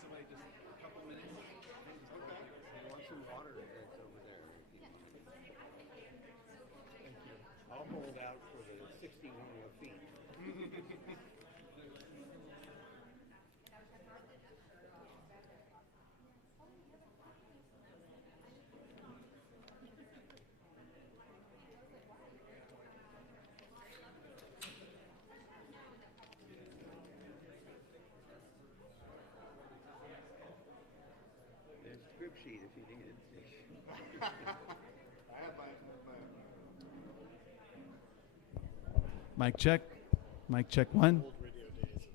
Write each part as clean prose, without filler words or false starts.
somebody just a couple minutes? Okay. You want some water? It's over there. Thank you. I'll hold out for the 61 more feet. There's the crib sheet if you need it. I have my Mic check. Mic check one. old radio days.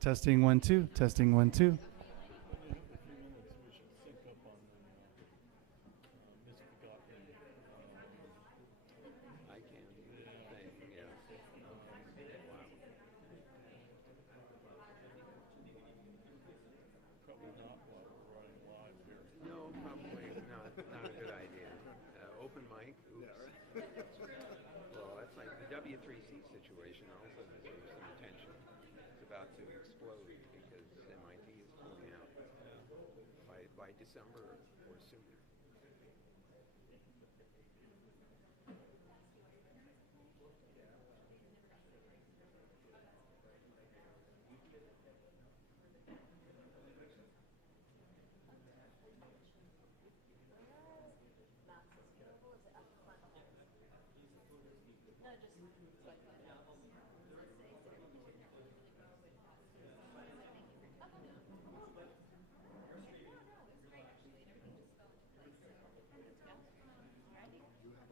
Testing 1 2. Testing 1 2. When you have a few minutes, we should sync up on the misforgotten. I can. Thing, yeah. Wow. Probably not while we're running live here. No, probably not a good idea. Open mic. Oops. Well, that's like the W3C situation also deserves some attention. It's about to explode because MIT is pulling out by December or sooner. You have all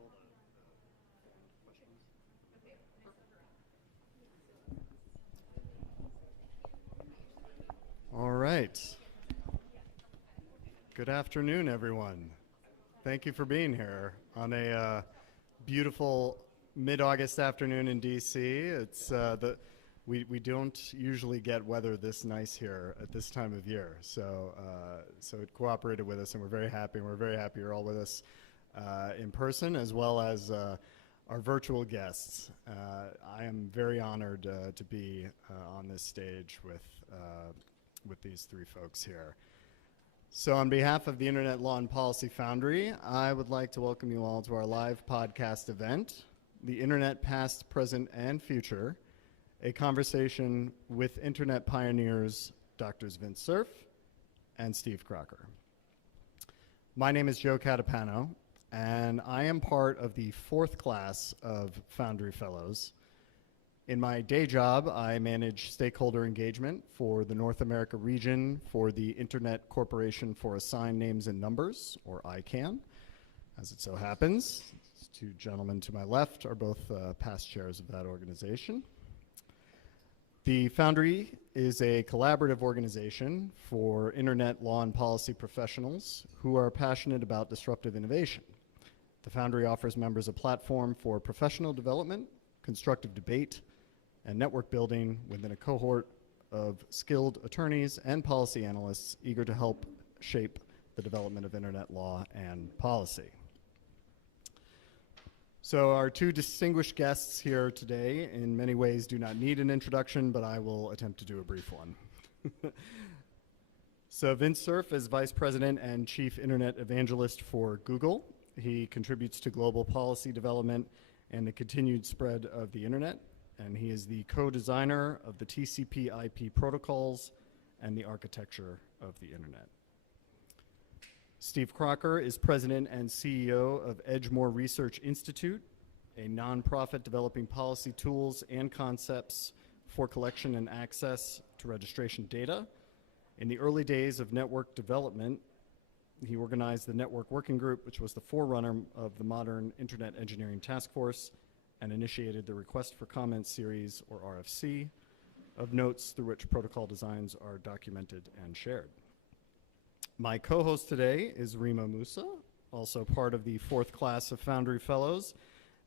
the questions? All right. Good afternoon, everyone. Thank you for being here on a beautiful mid-August afternoon in DC. It's we don't usually get weather this nice here at this time of year, so it cooperated with us, and we're very happy. And we're very happy you're all with us in person as well as our virtual guests. I am very honored to be on this stage with these three folks here. So on behalf of the Internet Law and Policy Foundry, I would like to welcome you all to our live podcast event, The Internet Past, Present, and Future, a conversation with Internet pioneers Drs. Vint Cerf and Steve Crocker. My name is Joe Catapano, and I am part of the fourth class of Foundry Fellows. In my day job, I manage stakeholder engagement for the North America region for the Internet Corporation for Assigned Names and Numbers, or ICANN. As it so happens, these two gentlemen to my left are both past chairs of that organization. The Foundry is a collaborative organization for Internet law and policy professionals who are passionate about disruptive innovation. The Foundry offers members a platform for professional development, constructive debate, and network building within a cohort of skilled attorneys and policy analysts eager to help shape the development of Internet law and policy. So our two distinguished guests here today in many ways do not need an introduction, but I will attempt to do a brief one. So Vint Cerf is Vice President and Chief Internet Evangelist for Google. He contributes to global policy development and the continued spread of the Internet, and he is the co-designer of the TCP/IP protocols and the architecture of the Internet. Steve Crocker is President and CEO of Edgemore Research Institute, a nonprofit developing policy tools and concepts for collection and access to registration data. In the early days of network development, he organized the Network Working Group, which was the forerunner of the modern Internet Engineering Task Force, and initiated the Request for Comment series, or RFC, of notes through which protocol designs are documented and shared. My co-host today is Rima Musa, also part of the fourth class of Foundry Fellows,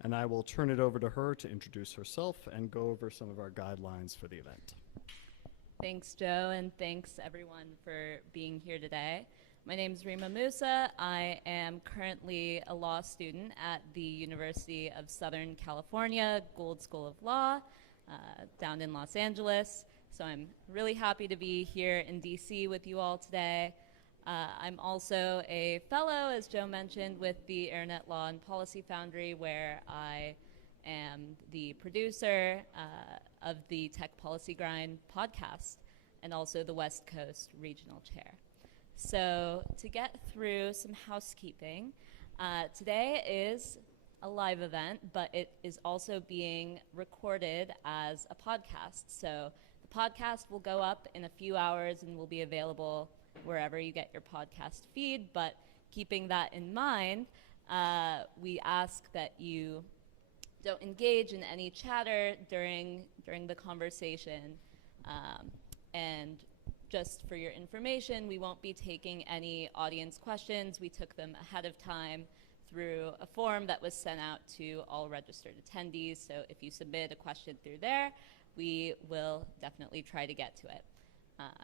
and I will turn it over to her to introduce herself and go over some of our guidelines for the event. Thanks, Joe, and thanks everyone for being here today. My name is Rima Musa. I am currently a law student at the University of Southern California, Gould School of Law, down in Los Angeles. So I'm really happy to be here in DC with you all today. I'm also a fellow, as Joe mentioned, with the Internet Law and Policy Foundry, where I am the producer of the Tech Policy Grind podcast and also the West Coast Regional Chair. So to get through some housekeeping, today is a live event, but it is also being recorded as a podcast. So the podcast will go up in a few hours and will be available wherever you get your podcast feed. But keeping that in mind, we ask that you don't engage in any chatter during the conversation. And just for your information, we won't be taking any audience questions. We took them ahead of time through a form that was sent out to all registered attendees. So if you submit a question through there, we will definitely try to get to it.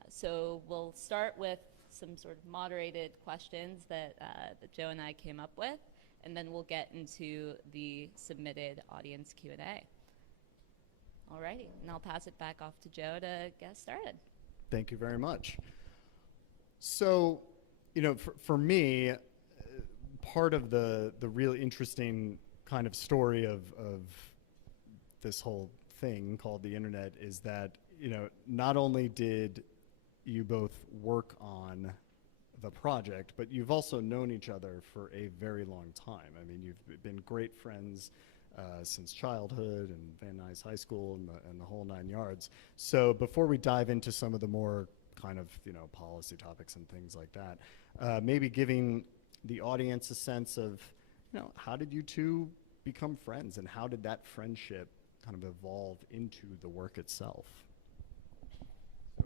So we'll start with some sort of moderated questions that Joe and I came up with, and then we'll get into the submitted audience Q&A. Alrighty, and I'll pass it back off to Joe to get started. Thank you very much. So, for me, part of the really interesting kind of story of this whole thing called the internet is that, not only did you both work on the project, but you've also known each other for a very long time. I mean, you've been great friends since childhood and Van Nuys High School and the whole 9 yards. So before we dive into some of the more kind of, policy topics and things like that, maybe giving the audience a sense of, how did you two become friends and how did that friendship kind of evolve into the work itself? So,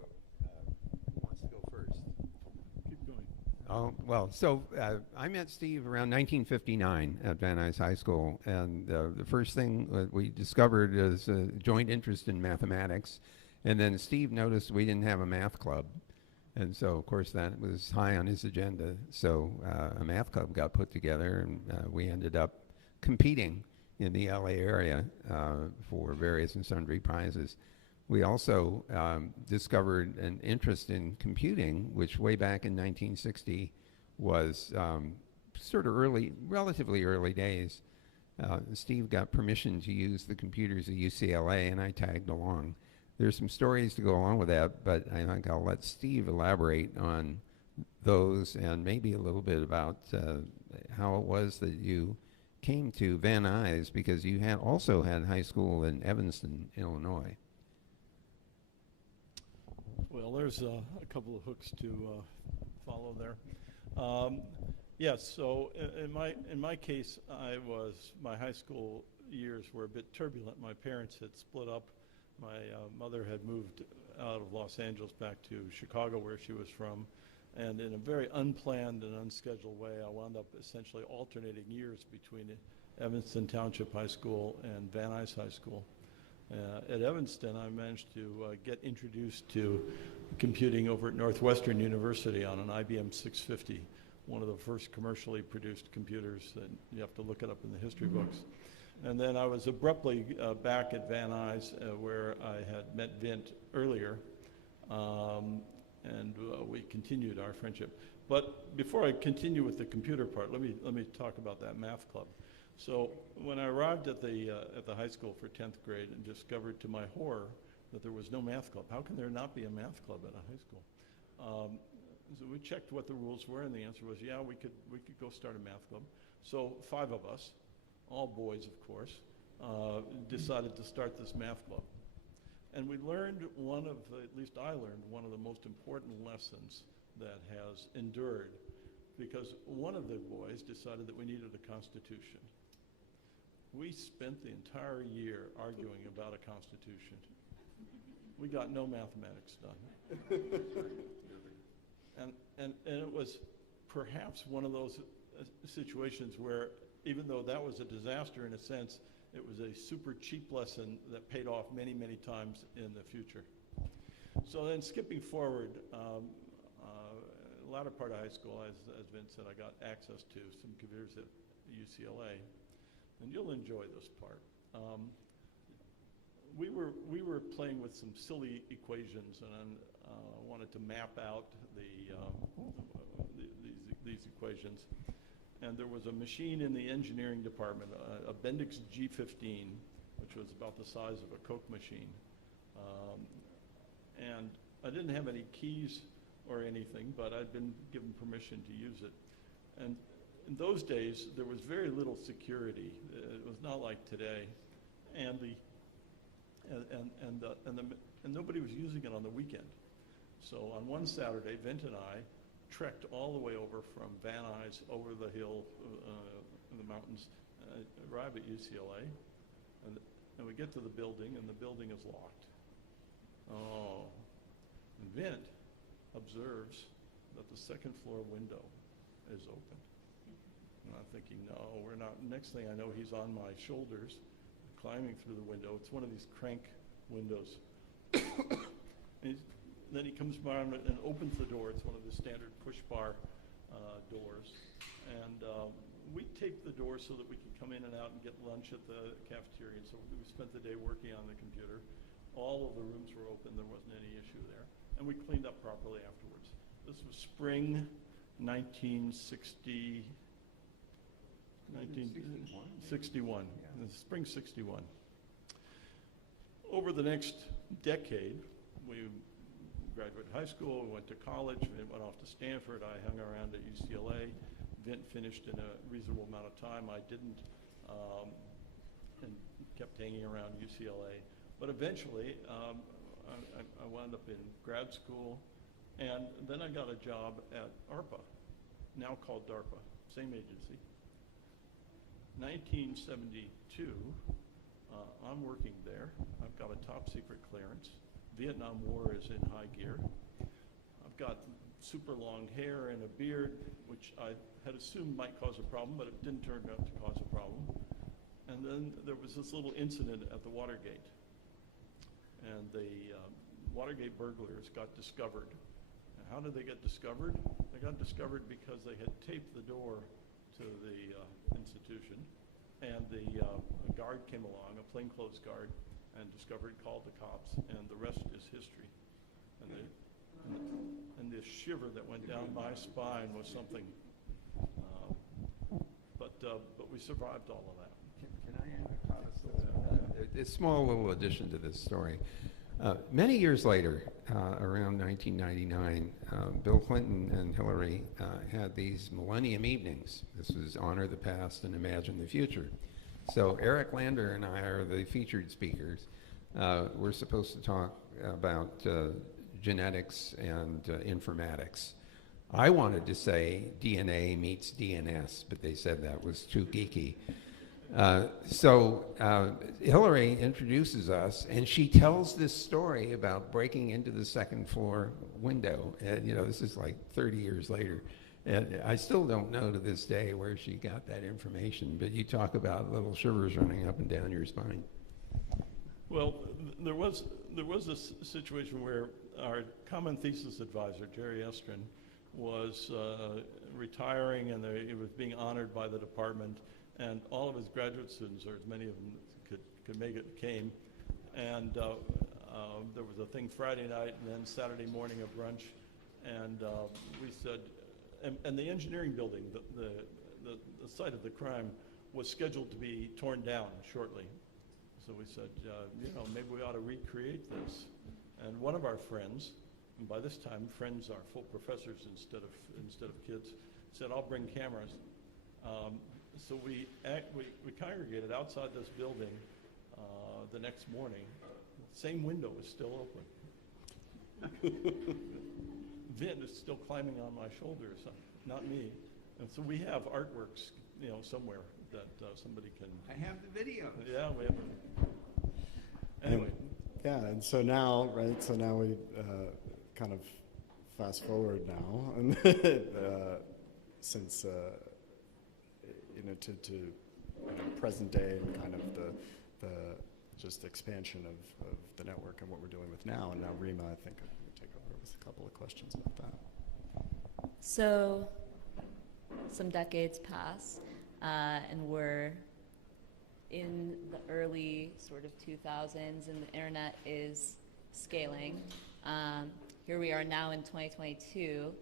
who wants to go first? Keep going. Oh, well, so I met Steve around 1959 at Van Nuys High School, and the first thing that we discovered is a joint interest in mathematics, and then Steve noticed we didn't have a math club, and so, of course, that was high on his agenda, so a math club got put together, and we ended up competing in the LA area for various and sundry prizes. We also discovered an interest in computing, which way back in 1960 was sort of relatively early days. Steve got permission to use the computers at UCLA, and I tagged along. There's some stories to go along with that, but I think I'll let Steve elaborate on those and maybe a little bit about how it was that you came to Van Nuys, because you had also had high school in Evanston, Illinois. Well, there's a couple of hooks to follow there. Yes, so in my case, my high school years were a bit turbulent. My parents had split up. My mother had moved out of Los Angeles back to Chicago, where she was from, and in a very unplanned and unscheduled way, I wound up essentially alternating years between Evanston Township High School and Van Nuys High School. At Evanston, I managed to get introduced to computing over at Northwestern University on an IBM 650, one of the first commercially produced computers, and you have to look it up in the history books. And then I was abruptly back at Van Nuys, where I had met Vint earlier, and we continued our friendship. But before I continue with the computer part, let me talk about that math club. So when I arrived at the high school for 10th grade and discovered to my horror that there was no math club, how can there not be a math club at a high school? So we checked what the rules were, and the answer was, yeah, we could go start a math club. So 5 of us, all boys of course, decided to start this math club. And we learned at least I learned one of the most important lessons that has endured, because one of the boys decided that we needed a constitution. We spent the entire year arguing about a constitution. We got no mathematics done. And it was perhaps one of those situations where, even though that was a disaster in a sense, it was a super cheap lesson that paid off many, many times in the future. So then skipping forward, latter part of high school, as Vint said, I got access to some computers at UCLA, and you'll enjoy this part. we were playing with some silly equations, and wanted to map out these equations. And there was a machine in the engineering department, a Bendix G15, which was about the size of a Coke machine. And I didn't have any keys or anything, but I'd been given permission to use it. And in those days, there was very little security. It was not like today, and nobody was using it on the weekend. So on one Saturday, Vint and I trekked all the way over from Van Nuys over the hill in the mountains, arrive at UCLA, and we get to the building, and the building is locked. Oh, and Vint observes that the second floor window is open. And I'm thinking, no, we're not. Next thing I know, he's on my shoulders, climbing through the window. It's one of these crank windows. Then he comes by and opens the door. It's one of the standard push bar doors. And we taped the door so that we could come in and out and get lunch at the cafeteria. And so we spent the day working on the computer. All of the rooms were open. There wasn't any issue there. And we cleaned up properly afterwards. This was spring 1960. 1961. Yeah. Spring 61. Over the next decade, we graduated high school, we went to college, we went off to Stanford, I hung around at UCLA. Vint finished in a reasonable amount of time. I didn't, and kept hanging around UCLA. But eventually, I wound up in grad school, and then I got a job at ARPA, now called DARPA, same agency. 1972, I'm working there. I've got a top secret clearance. Vietnam War is in high gear. I've got super long hair and a beard, which I had assumed might cause a problem, but it didn't turn out to cause a problem. And then there was this little incident at the Watergate. And the Watergate burglars got discovered. And how did they get discovered? They got discovered because they had taped the door to the institution, and the guard came along, a plainclothes guard, and discovered, called the cops, and the rest is history. And this shiver that went down my spine was something, but we survived all of that. Can I add a comment? A small little addition to this story. Many years later, around 1999, Bill Clinton and Hillary had these Millennium Evenings. This was Honor the Past and Imagine the Future. So Eric Lander and I are the featured speakers. We're supposed to talk about genetics and informatics. I wanted to say DNA meets DNS, but they said that was too geeky. So Hillary introduces us, and she tells this story about breaking into the second floor window. And, you know, this is like 30 years later. And I still don't know to this day where she got that information, but you talk about little shivers running up and down your spine. Well, there was this situation where our common thesis advisor, Jerry Estrin, was retiring, and he was being honored by the department. And all of his graduate students, or as many of them could make it, came. And there was a thing Friday night, and then Saturday morning a brunch. And we said, and the engineering building, the site of the crime, was scheduled to be torn down shortly. So we said, you know, maybe we ought to recreate this. And one of our friends, and by this time friends are full professors instead of kids, said, I'll bring cameras. So we congregated outside this building the next morning. Same window is still open. Vint is still climbing on my shoulders, not me. And so we have artworks, you know, somewhere that somebody can. I have the video. Yeah, we have. Anyway. And so now, right? So now we kind of fast forward now, and since. You know, to you know, present day and kind of the just expansion of the network and what we're dealing with now. And now Rima, I think, I'm going to take over with a couple of questions about that. So some decades pass, and we're in the early sort of 2000s, and the internet is scaling. Here we are now in 2022.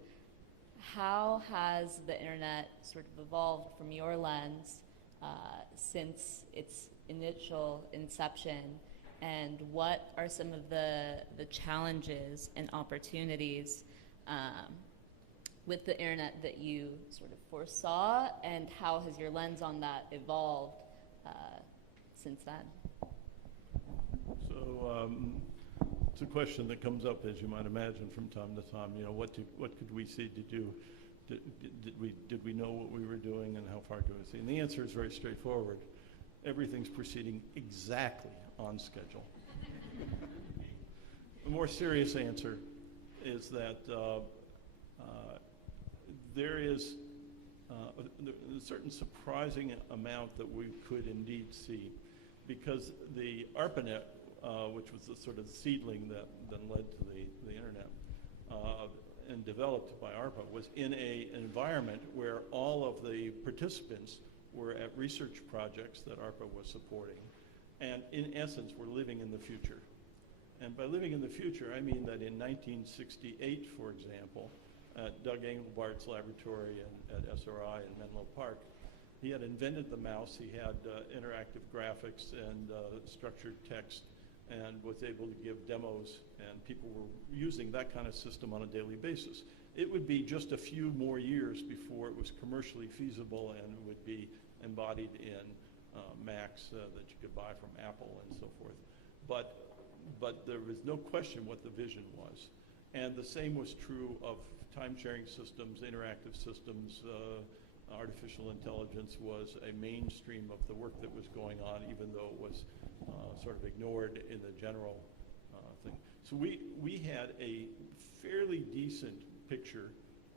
How has the internet sort of evolved from your lens since its initial inception, and what are some of the challenges and opportunities with the internet that you sort of foresaw, and how has your lens on that evolved since then? So it's a question that comes up, as you might imagine, from time to time. You know, what could we see to do? Did we know what we were doing, and how far could we see? And the answer is very straightforward. Everything's proceeding exactly on schedule. The more serious answer is that there is a certain surprising amount that we could indeed see, because the ARPANET, which was the sort of seedling that then led to the internet and developed by ARPA, was in an environment where all of the participants were at research projects that ARPA was supporting, and in essence were living in the future. And by living in the future, I mean that in 1968, for example, at Doug Engelbart's laboratory at SRI in Menlo Park, he had invented the mouse. He had interactive graphics and structured text, and was able to give demos, and people were using that kind of system on a daily basis. It would be just a few more years before it was commercially feasible and would be embodied in Macs that you could buy from Apple and so forth. But there was no question what the vision was. And the same was true of time-sharing systems, interactive systems. Artificial intelligence was a mainstream of the work that was going on, even though it was sort of ignored in the general thing. So we had a fairly decent picture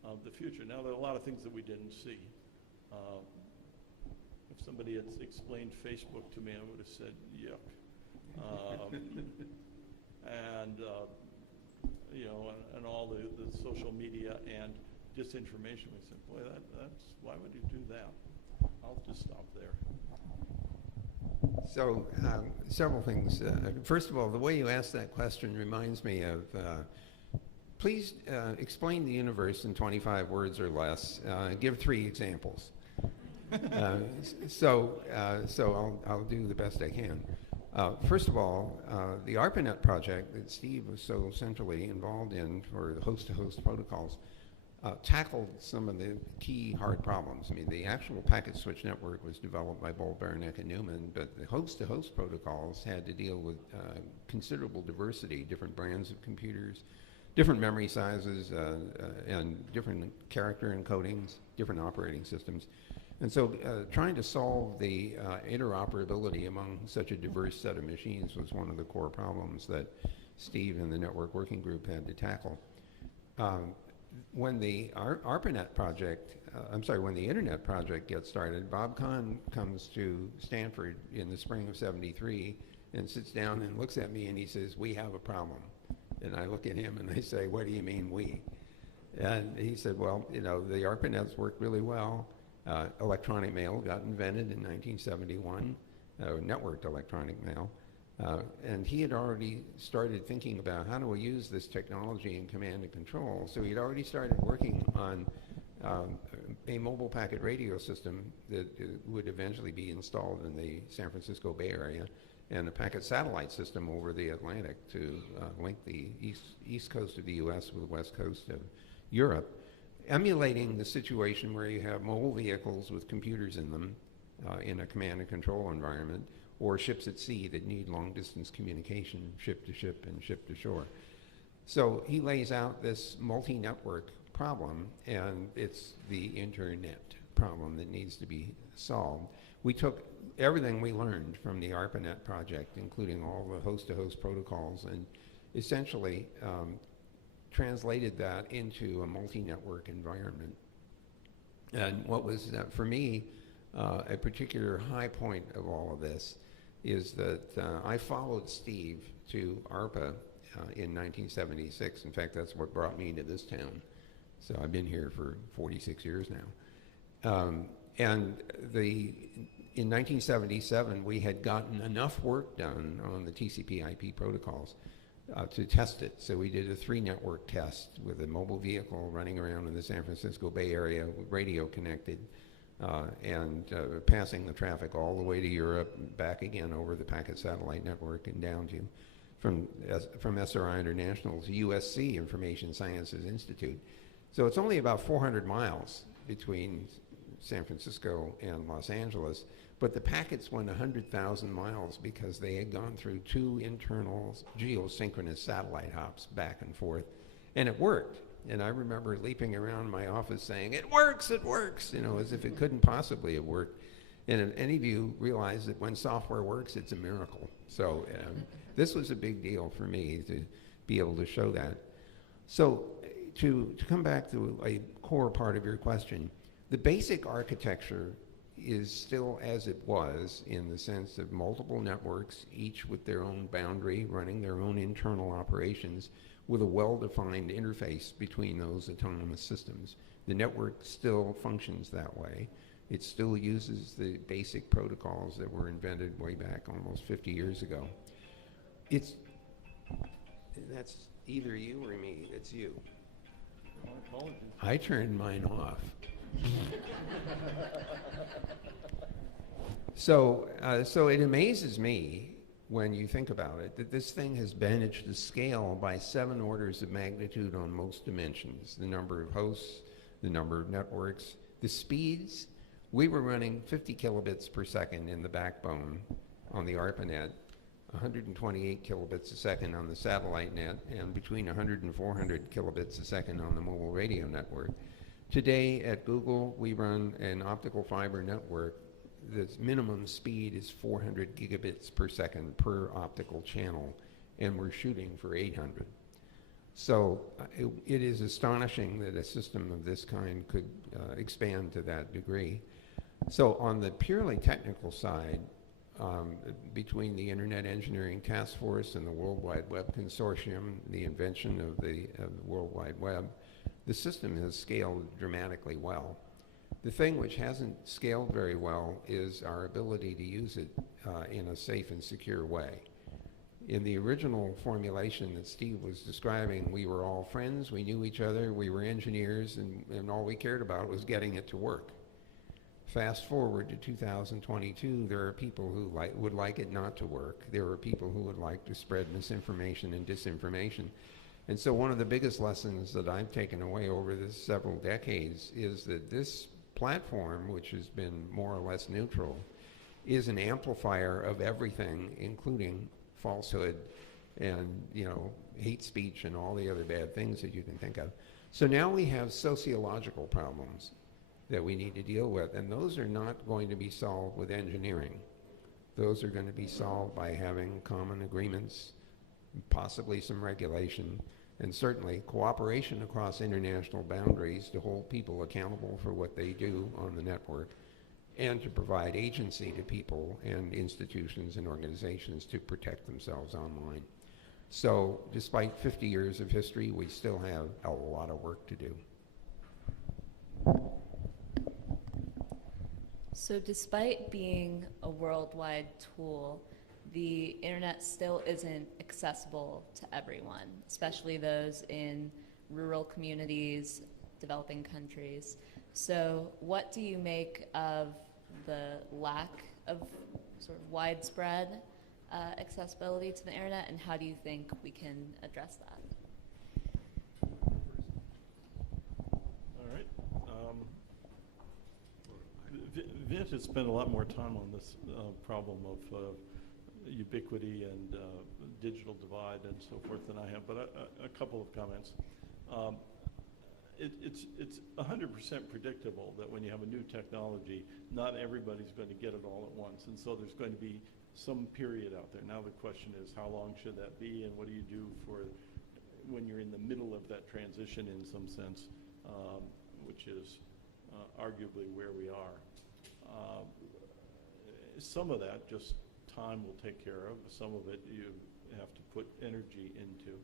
of the future. Now, there are a lot of things that we didn't see. If somebody had explained Facebook to me, I would have said, yuck. You know, and all the social media and disinformation. We said, boy, that's why would you do that? I'll just stop there. So, several things. First of all, the way you asked that question reminds me of, please explain the universe in 25 words or less. Give 3 examples. So I'll do the best I can. First of all, the ARPANET project that Steve was so centrally involved in for the host-to-host protocols tackled some of the key hard problems. I mean, the actual packet switch network was developed by Bolt, Baranek, and Newman, but the host-to-host protocols had to deal with considerable diversity, different brands of computers, different memory sizes, and different character encodings, different operating systems. And so trying to solve the interoperability among such a diverse set of machines was one of the core problems that Steve and the network working group had to tackle. When the ARPANET project, when the internet project gets started, Bob Kahn comes to Stanford in the spring of '73 and sits down and looks at me and he says, "We have a problem." And I look at him and I say, "What do you mean we?" And he said, "Well, you know, the ARPANETs work really well. Electronic mail got invented in 1971, networked electronic mail. And he had already started thinking about how do we use this technology in command and control. So he'd already started working on a mobile packet radio system that would eventually be installed in the San Francisco Bay Area, and a packet satellite system over the Atlantic to link the east coast of the US with the west coast of Europe, emulating the situation where you have mobile vehicles with computers in them in a command and control environment, or ships at sea that need long-distance communication, ship to ship and ship to shore. So he lays out this multi-network problem, and it's the internet problem that needs to be solved. We took everything we learned from the ARPANET project, including all the host-to-host protocols, and essentially translated that into a multi-network environment. And what was, for me, a particular high point of all of this is that I followed Steve to ARPA in 1976. In fact, that's what brought me to this town. So I've been here for 46 years now. And the in 1977, we had gotten enough work done on the TCP/IP protocols to test it. So we did a 3-network test with a mobile vehicle running around in the San Francisco Bay Area, radio connected, and passing the traffic all the way to Europe, back again over the packet satellite network and down to from SRI International to USC, Information Sciences Institute. So it's only about 400 miles between San Francisco and Los Angeles, but the packets went 100,000 miles because they had gone through 2 internal geosynchronous satellite hops back and forth, and it worked. And I remember leaping around my office saying, it works, you know, as if it couldn't possibly have worked. And if any of you realize that when software works, it's a miracle. So this was a big deal for me to be able to show that. So to come back to a core part of your question, the basic architecture is still as it was, in the sense of multiple networks, each with their own boundary, running their own internal operations, with a well-defined interface between those autonomous systems. The network still functions that way. It still uses the basic protocols that were invented way back almost 50 years ago. That's either you or me. It's you. I turned mine off. So it amazes me when you think about it that this thing has managed to scale by 7 orders of magnitude on most dimensions. The number of hosts, the number of networks, the speeds. We were running 50 kilobits per second in the backbone on the ARPANET, 128 kilobits a second on the satellite net, and between 100 and 400 kilobits a second on the mobile radio network. Today at Google, we run an optical fiber network. The minimum speed is 400 gigabits per second per optical channel, and we're shooting for 800. So it is astonishing that a system of this kind could expand to that degree. So on the purely technical side, between the Internet Engineering Task Force and the World Wide Web Consortium, the invention of the World Wide Web, the system has scaled dramatically well. The thing which hasn't scaled very well is our ability to use it in a safe and secure way. In the original formulation that Steve was describing, we were all friends, we knew each other, we were engineers, and all we cared about was getting it to work. Fast forward to 2022, there are people who would like it not to work. There are people who would like to spread misinformation and disinformation. And so one of the biggest lessons that I've taken away over the several decades is that this platform, which has been more or less neutral, is an amplifier of everything, including falsehood and, you know, hate speech and all the other bad things that you can think of. So now we have sociological problems that we need to deal with, and those are not going to be solved with engineering. Those are going to be solved by having common agreements, possibly some regulation, and certainly cooperation across international boundaries to hold people accountable for what they do on the network, and to provide agency to people and institutions and organizations to protect themselves online. So despite 50 years of history, we still have a lot of work to do. So despite being a worldwide tool, the internet still isn't accessible to everyone, especially those in rural communities, developing countries. So what do you make of the lack of sort of widespread accessibility to the internet, and how do you think we can address that? All right. Vint has spent a lot more time on this problem of ubiquity and digital divide and so forth than I have, but a couple of comments. It's 100% predictable that when you have a new technology, not everybody's going to get it all at once, and so there's going to be some period out there. Now the question is, how long should that be, and what do you do for when you're in the middle of that transition in some sense, which is arguably where we are. Some of that just time will take care of. Some of it you have to put energy into.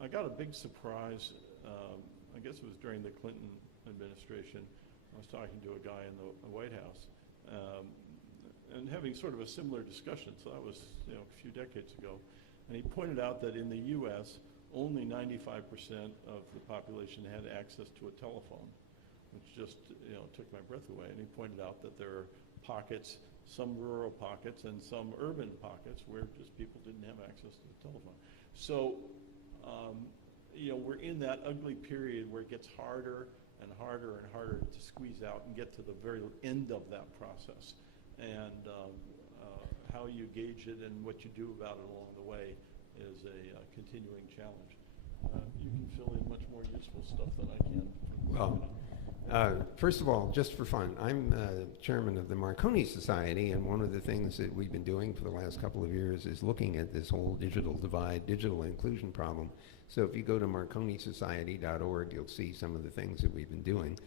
I got a big surprise, I guess it was during the Clinton administration. I was talking to a guy in the White House, and having sort of a similar discussion. So that was, a few decades ago. And he pointed out that in the U.S., only 95% of the population had access to a telephone, which just, took my breath away. And he pointed out that there are pockets, some rural pockets and some urban pockets where just people didn't have access to the telephone. So, we're in that ugly period where it gets harder and harder and harder to squeeze out and get to the very end of that process. And how you gauge it and what you do about it along the way is a continuing challenge. You can fill in much more useful stuff than I can. Well, first of all, just for fun, I'm chairman of the Marconi Society, and one of the things that we've been doing for the last couple of years is looking at this whole digital divide, digital inclusion problem. So if you go to marconisociety.org, you'll see some of the things that we've been doing.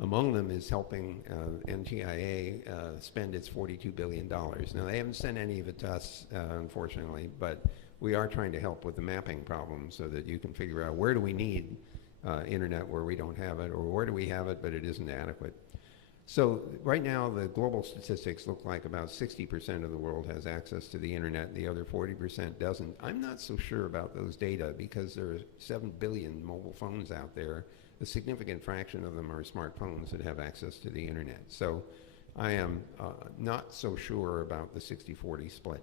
Among them is helping NTIA spend its $42 billion. Now, they haven't sent any of it to us, unfortunately, but we are trying to help with the mapping problem so that you can figure out where do we need internet where we don't have it, or where do we have it but it isn't adequate. So right now the global statistics look like about 60% of the world has access to the internet, the other 40% doesn't. I'm not so sure about those data because there are 7 billion mobile phones out there. A significant fraction of them are smartphones that have access to the internet. So I am not so sure about the 60-40 split.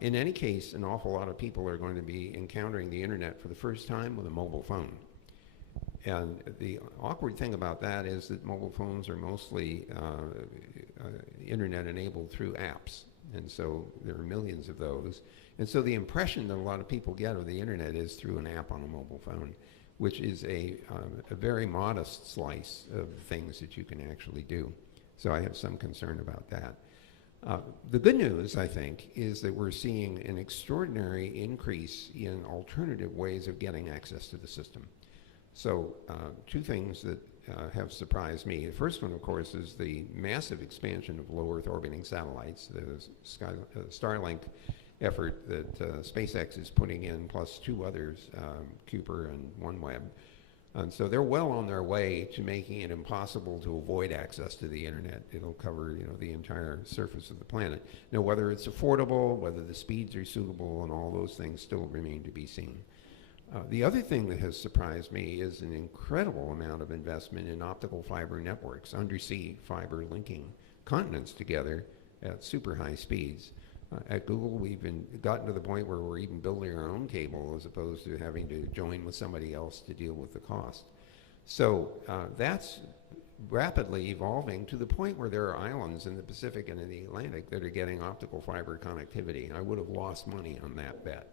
In any case, an awful lot of people are going to be encountering the internet for the first time with a mobile phone. And the awkward thing about that is that mobile phones are mostly internet enabled through apps. And so there are millions of those. And so the impression that a lot of people get of the internet is through an app on a mobile phone, which is a very modest slice of things that you can actually do. So I have some concern about that. The good news, I think, is that we're seeing an extraordinary increase in alternative ways of getting access to the system. So two things that have surprised me. The first one, of course, is the massive expansion of low Earth orbiting satellites, the Starlink effort that SpaceX is putting in, plus two others, Kuiper and OneWeb. And so they're well on their way to making it impossible to avoid access to the internet. It'll cover, the entire surface of the planet. Now, whether it's affordable, whether the speeds are suitable, and all those things still remain to be seen. The other thing that has surprised me is an incredible amount of investment in optical fiber networks, undersea fiber linking continents together at super high speeds. At Google, we've gotten to the point where we're even building our own cable as opposed to having to join with somebody else to deal with the cost. So that's rapidly evolving to the point where there are islands in the Pacific and in the Atlantic that are getting optical fiber connectivity. I would have lost money on that bet.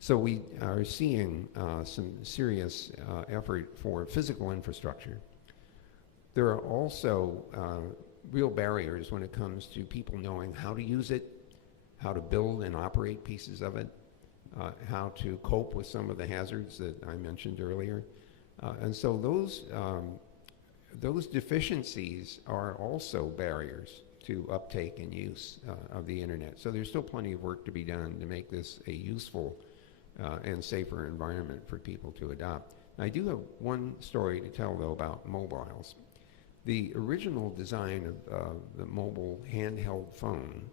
So we are seeing some serious effort for physical infrastructure. There are also real barriers when it comes to people knowing how to use it, how to build and operate pieces of it, how to cope with some of the hazards that I mentioned earlier. And so those deficiencies are also barriers to uptake and use of the internet. So there's still plenty of work to be done to make this a useful and safer environment for people to adopt. I do have one story to tell, though, about mobiles. The original design of the mobile handheld phone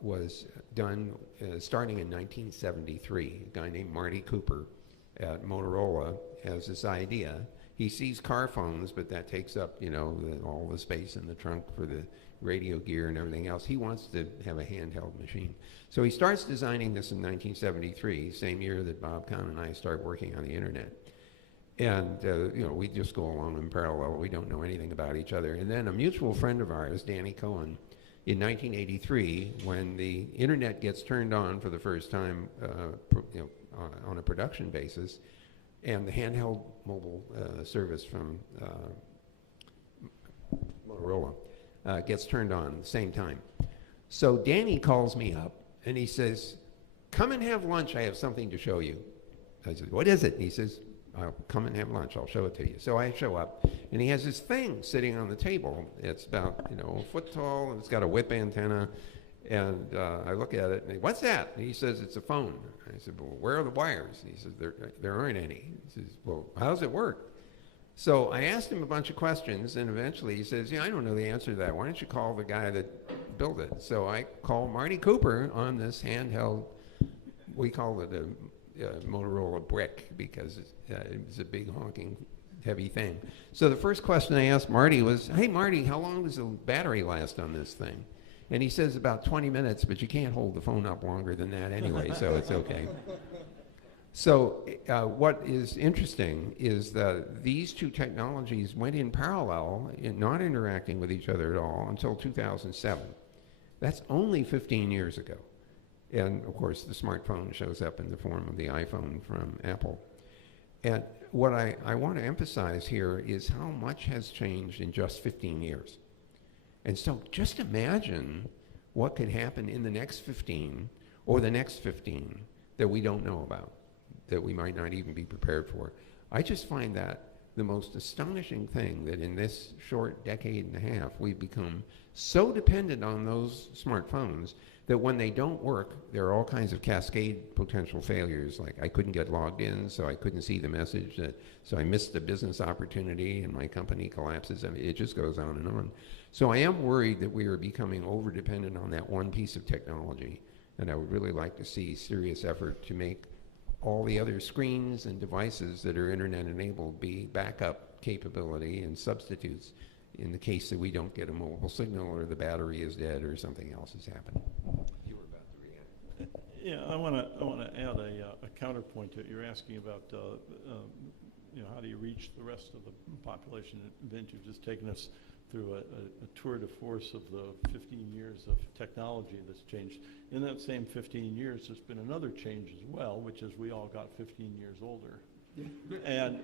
was done starting in 1973. A guy named Marty Cooper at Motorola has this idea. He sees car phones, but that takes up, all the space in the trunk for the radio gear and everything else. He wants to have a handheld machine. So he starts designing this in 1973, same year that Bob Kahn and I start working on the internet. And, we just go along in parallel. We don't know anything about each other. And then a mutual friend of ours, Danny Cohen, in 1983, when the internet gets turned on for the first time, on a production basis, and the handheld mobile service from Motorola gets turned on at the same time. So Danny calls me up, and he says, "Come and have lunch. I have something to show you." I said, "What is it?" And he says, "I'll come and have lunch. I'll show it to you." So I show up, and he has this thing sitting on the table. It's about, a foot tall, and it's got a whip antenna. And I look at it, and "What's that?" And he says, "It's a phone." I said, "Well, where are the wires?" And he says, there aren't any. He says, "Well, how does it work?" So I asked him a bunch of questions, and eventually he says, yeah, I don't know the answer to that. Why don't you call the guy that built it? So I called Marty Cooper on this handheld, we call it a Motorola brick because it was a big honking heavy thing. So the first question I asked Marty was, hey Marty, how long does the battery last on this thing? And he says about 20 minutes, but you can't hold the phone up longer than that anyway, so it's okay. So what is interesting is that these two technologies went in parallel, not interacting with each other at all, until 2007. That's only 15 years ago. And of course, the smartphone shows up in the form of the iPhone from Apple. And what I want to emphasize here is how much has changed in just 15 years. And so just imagine what could happen in the next 15 or the next 15 that we don't know about, that we might not even be prepared for. I just find that the most astonishing thing, that in this short decade and a half, we've become so dependent on those smartphones that when they don't work, there are all kinds of cascade potential failures, like I couldn't get logged in, so I couldn't see the message, so I missed the business opportunity and my company collapses. I mean, it just goes on and on. So I am worried that we are becoming over-dependent on that one piece of technology, and I would really like to see serious effort to make all the other screens and devices that are internet-enabled be backup capability and substitutes in the case that we don't get a mobile signal or the battery is dead or something else has happened. You were about to react. Yeah, I want to add a counterpoint to it. You're asking about how do you reach the rest of the population. Vint, you've just taken us through a tour de force of the 15 years of technology that's changed. In that same 15 years, there's been another change as well, which is we all got 15 years older. and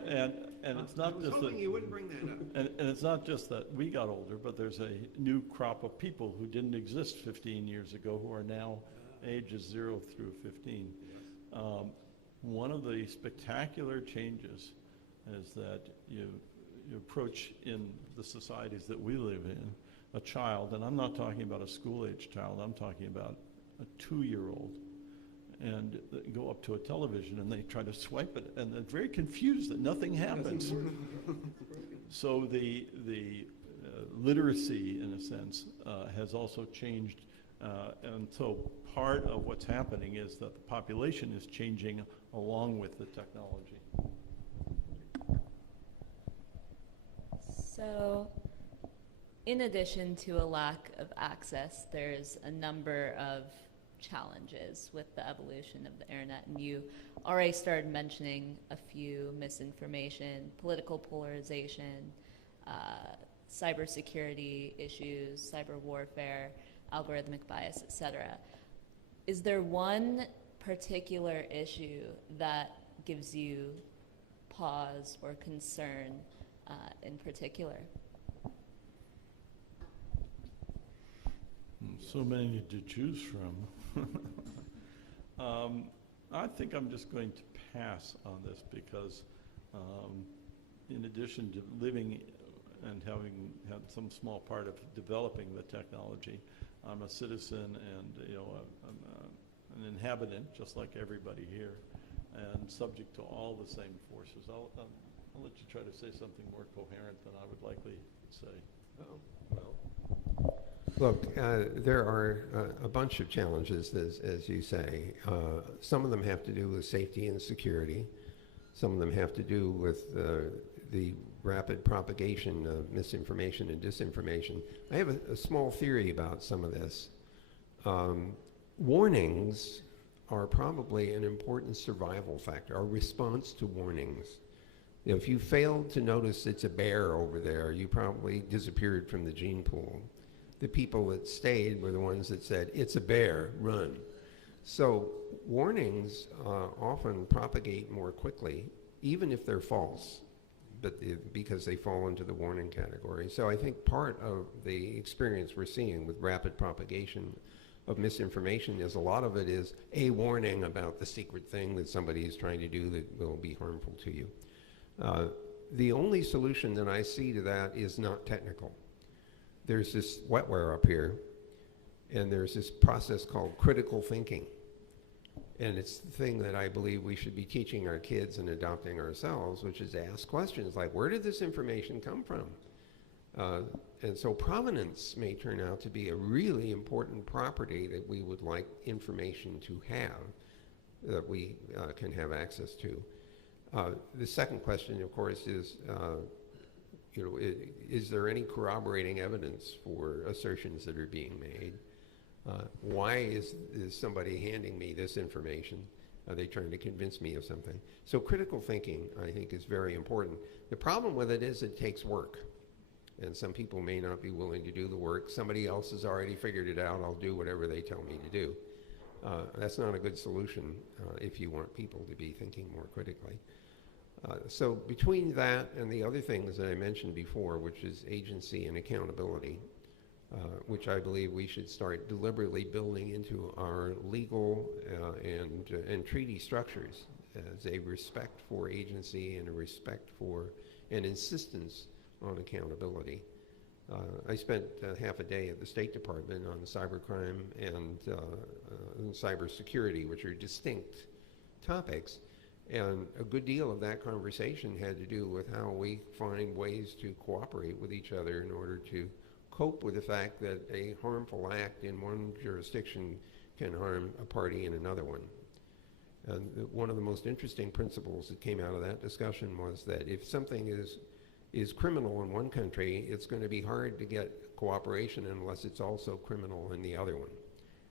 it's not just that you wouldn't bring that up. And it's not just that we got older, but there's a new crop of people who didn't exist 15 years ago who are now ages 0 through 15. One of the spectacular changes is that you approach in the societies that we live in a child, and I'm not talking about a school-age child, I'm talking about a 2-year-old, and go up to a television and they try to swipe it, and they're very confused that nothing happens. So the literacy, in a sense, has also changed, and so part of what's happening is that the population is changing along with the technology. So, in addition to a lack of access, there's a number of challenges with the evolution of the internet, and you already started mentioning a few: misinformation, political polarization, cybersecurity issues, cyber warfare, algorithmic bias, etc. Is there one particular issue that gives you pause or concern in particular? So many to choose from. I think I'm just going to pass on this because in addition to living and having had some small part of developing the technology, I'm a citizen and I'm an inhabitant just like everybody here, and subject to all the same forces. I'll let you try to say something more coherent than I would likely say. Look, there are a bunch of challenges, as you say. Some of them have to do with safety and security. Some of them have to do with the rapid propagation of misinformation and disinformation. I have a small theory about some of this. Warnings are probably an important survival factor, our response to warnings. If you failed to notice it's a bear over there, you probably disappeared from the gene pool. The people that stayed were the ones that said, it's a bear, run. So warnings often propagate more quickly, even if they're false, but because they fall into the warning category. So I think part of the experience we're seeing with rapid propagation of misinformation is a lot of it is a warning about the secret thing that somebody is trying to do that will be harmful to you. The only solution that I see to that is not technical. There's this wetware up here, and there's this process called critical thinking. And it's the thing that I believe we should be teaching our kids and adopting ourselves, which is to ask questions like, where did this information come from? And so provenance may turn out to be a really important property that we would like information to have, that we can have access to. The second question, of course, is, is there any corroborating evidence for assertions that are being made? Why is somebody handing me this information? Are they trying to convince me of something? So critical thinking, I think, is very important. The problem with it is it takes work. And some people may not be willing to do the work. Somebody else has already figured it out. I'll do whatever they tell me to do. That's not a good solution if you want people to be thinking more critically. So between that and the other things that I mentioned before, which is agency and accountability, which I believe we should start deliberately building into our legal and treaty structures as a respect for agency and a respect for an insistence on accountability. I spent half a day at the State Department on cybercrime and cybersecurity, which are distinct topics. And a good deal of that conversation had to do with how we find ways to cooperate with each other in order to cope with the fact that a harmful act in one jurisdiction can harm a party in another one. And one of the most interesting principles that came out of that discussion was that if something is criminal in one country, it's going to be hard to get cooperation unless it's also criminal in the other one.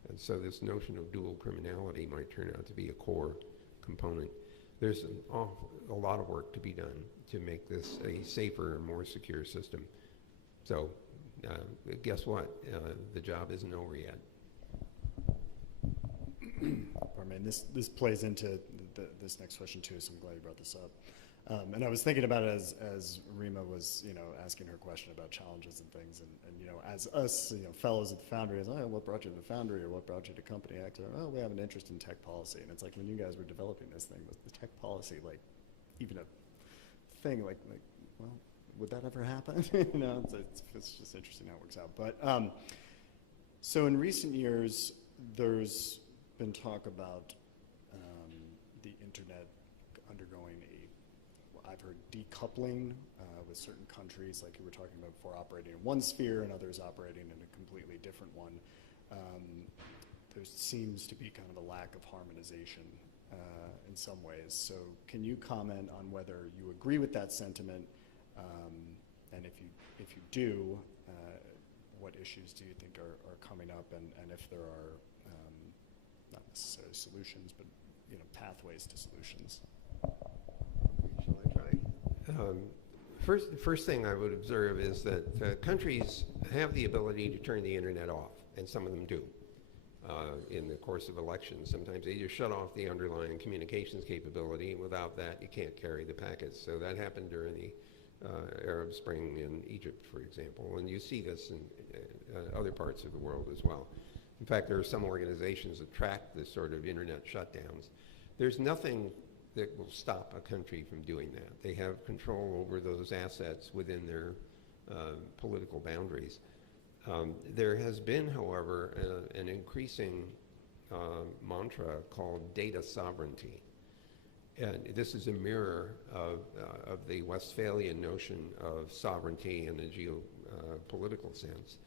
And so this notion of dual criminality might turn out to be a core component. There's a lot of work to be done to make this a safer and more secure system. So guess what? The job isn't over yet. Pardon me, this plays into this next question too, so I'm glad you brought this up. And I was thinking about it as Rima was, asking her question about challenges and things, and as us, fellows at the Foundry, is, oh, what brought you to the Foundry, or what brought you to Company X? Or, oh, we have an interest in tech policy, and it's like when you guys were developing this thing, was the tech policy like even a thing? Like, well, would that ever happen? It's just interesting how it works out. But so in recent years, there's been talk about the internet undergoing I've heard decoupling with certain countries, like you were talking about before, operating in one sphere and others operating in a completely different one. There seems to be kind of a lack of harmonization in some ways. So can you comment on whether you agree with that sentiment? And if you do, what issues do you think are coming up, and if there are not necessarily solutions, but pathways to solutions? Shall I try? First thing I would observe is that countries have the ability to turn the internet off, and some of them do. In the course of elections, sometimes they just shut off the underlying communications capability, and without that, you can't carry the packets. So that happened during the Arab Spring in Egypt, for example, and you see this in other parts of the world as well. In fact, there are some organizations that track this sort of internet shutdowns. There's nothing that will stop a country from doing that. They have control over those assets within their political boundaries. There has been, however, an increasing mantra called data sovereignty. And this is a mirror of the Westphalian notion of sovereignty in a geopolitical sense.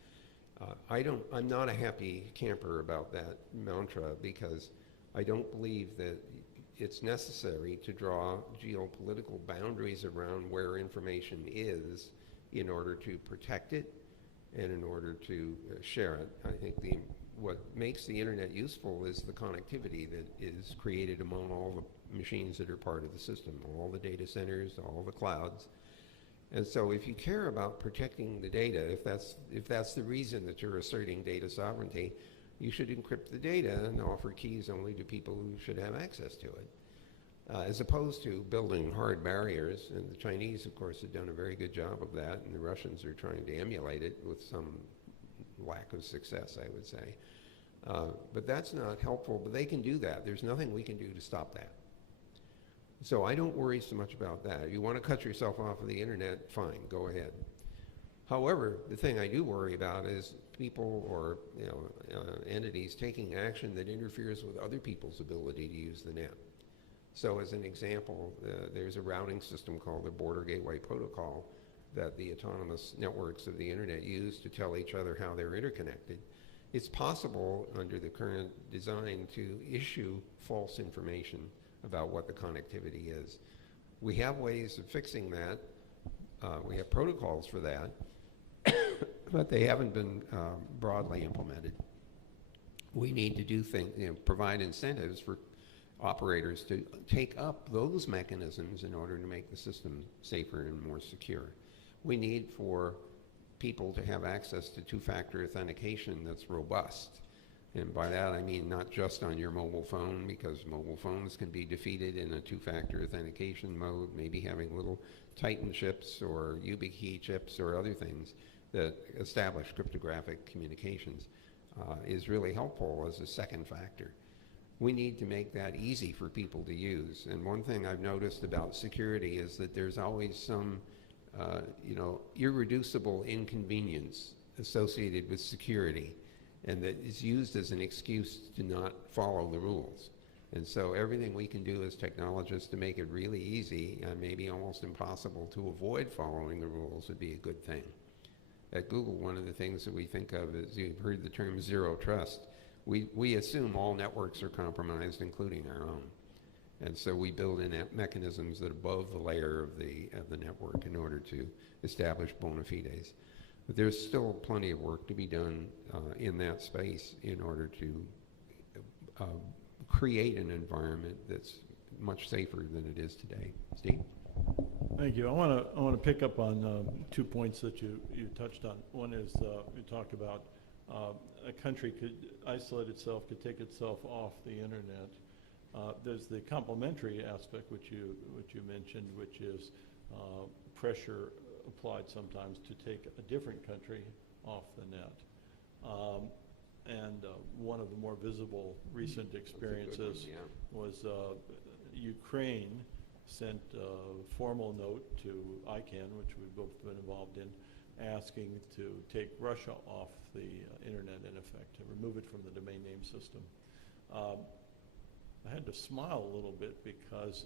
I'm not a happy camper about that mantra, because I don't believe that it's necessary to draw geopolitical boundaries around where information is in order to protect it and in order to share it. I think what makes the internet useful is the connectivity that is created among all the machines that are part of the system, all the data centers, all the clouds. And so if you care about protecting the data, if that's the reason that you're asserting data sovereignty, you should encrypt the data and offer keys only to people who should have access to it, as opposed to building hard barriers. And the Chinese, of course, have done a very good job of that, and the Russians are trying to emulate it with some lack of success, I would say. But that's not helpful, but they can do that. There's nothing we can do to stop that. So I don't worry so much about that. If you want to cut yourself off of the internet, fine, go ahead. However, the thing I do worry about is people or entities taking action that interferes with other people's ability to use the net. So as an example, there's a routing system called the Border Gateway Protocol that the autonomous networks of the internet use to tell each other how they're interconnected. It's possible under the current design to issue false information about what the connectivity is. We have ways of fixing that. We have protocols for that, but they haven't been broadly implemented. We need to do things, provide incentives for operators to take up those mechanisms in order to make the system safer and more secure. We need for people to have access to two-factor authentication that's robust. And by that I mean not just on your mobile phone, because mobile phones can be defeated in a two-factor authentication mode, maybe having little Titan chips or YubiKey chips or other things that establish cryptographic communications is really helpful as a second factor. We need to make that easy for people to use. And one thing I've noticed about security is that there's always some irreducible inconvenience associated with security, and that is used as an excuse to not follow the rules. And so everything we can do as technologists to make it really easy and maybe almost impossible to avoid following the rules would be a good thing. At Google, one of the things that we think of is, you've heard the term zero trust. We assume all networks are compromised, including our own. And so we build in mechanisms that above the layer of the network in order to establish bona fides. But there's still plenty of work to be done in that space in order to create an environment that's much safer than it is today. Steve? Thank you. I want to pick up on 2 points that you touched on. One is you talked about a country could isolate itself, could take itself off the internet. There's the complementary aspect, which you mentioned, which is pressure applied sometimes to take a different country off the net. And one of the more visible recent experiences was Ukraine sent a formal note to ICANN, which we've both been involved in, asking to take Russia off the internet, in effect, to remove it from the domain name system. I had to smile a little bit because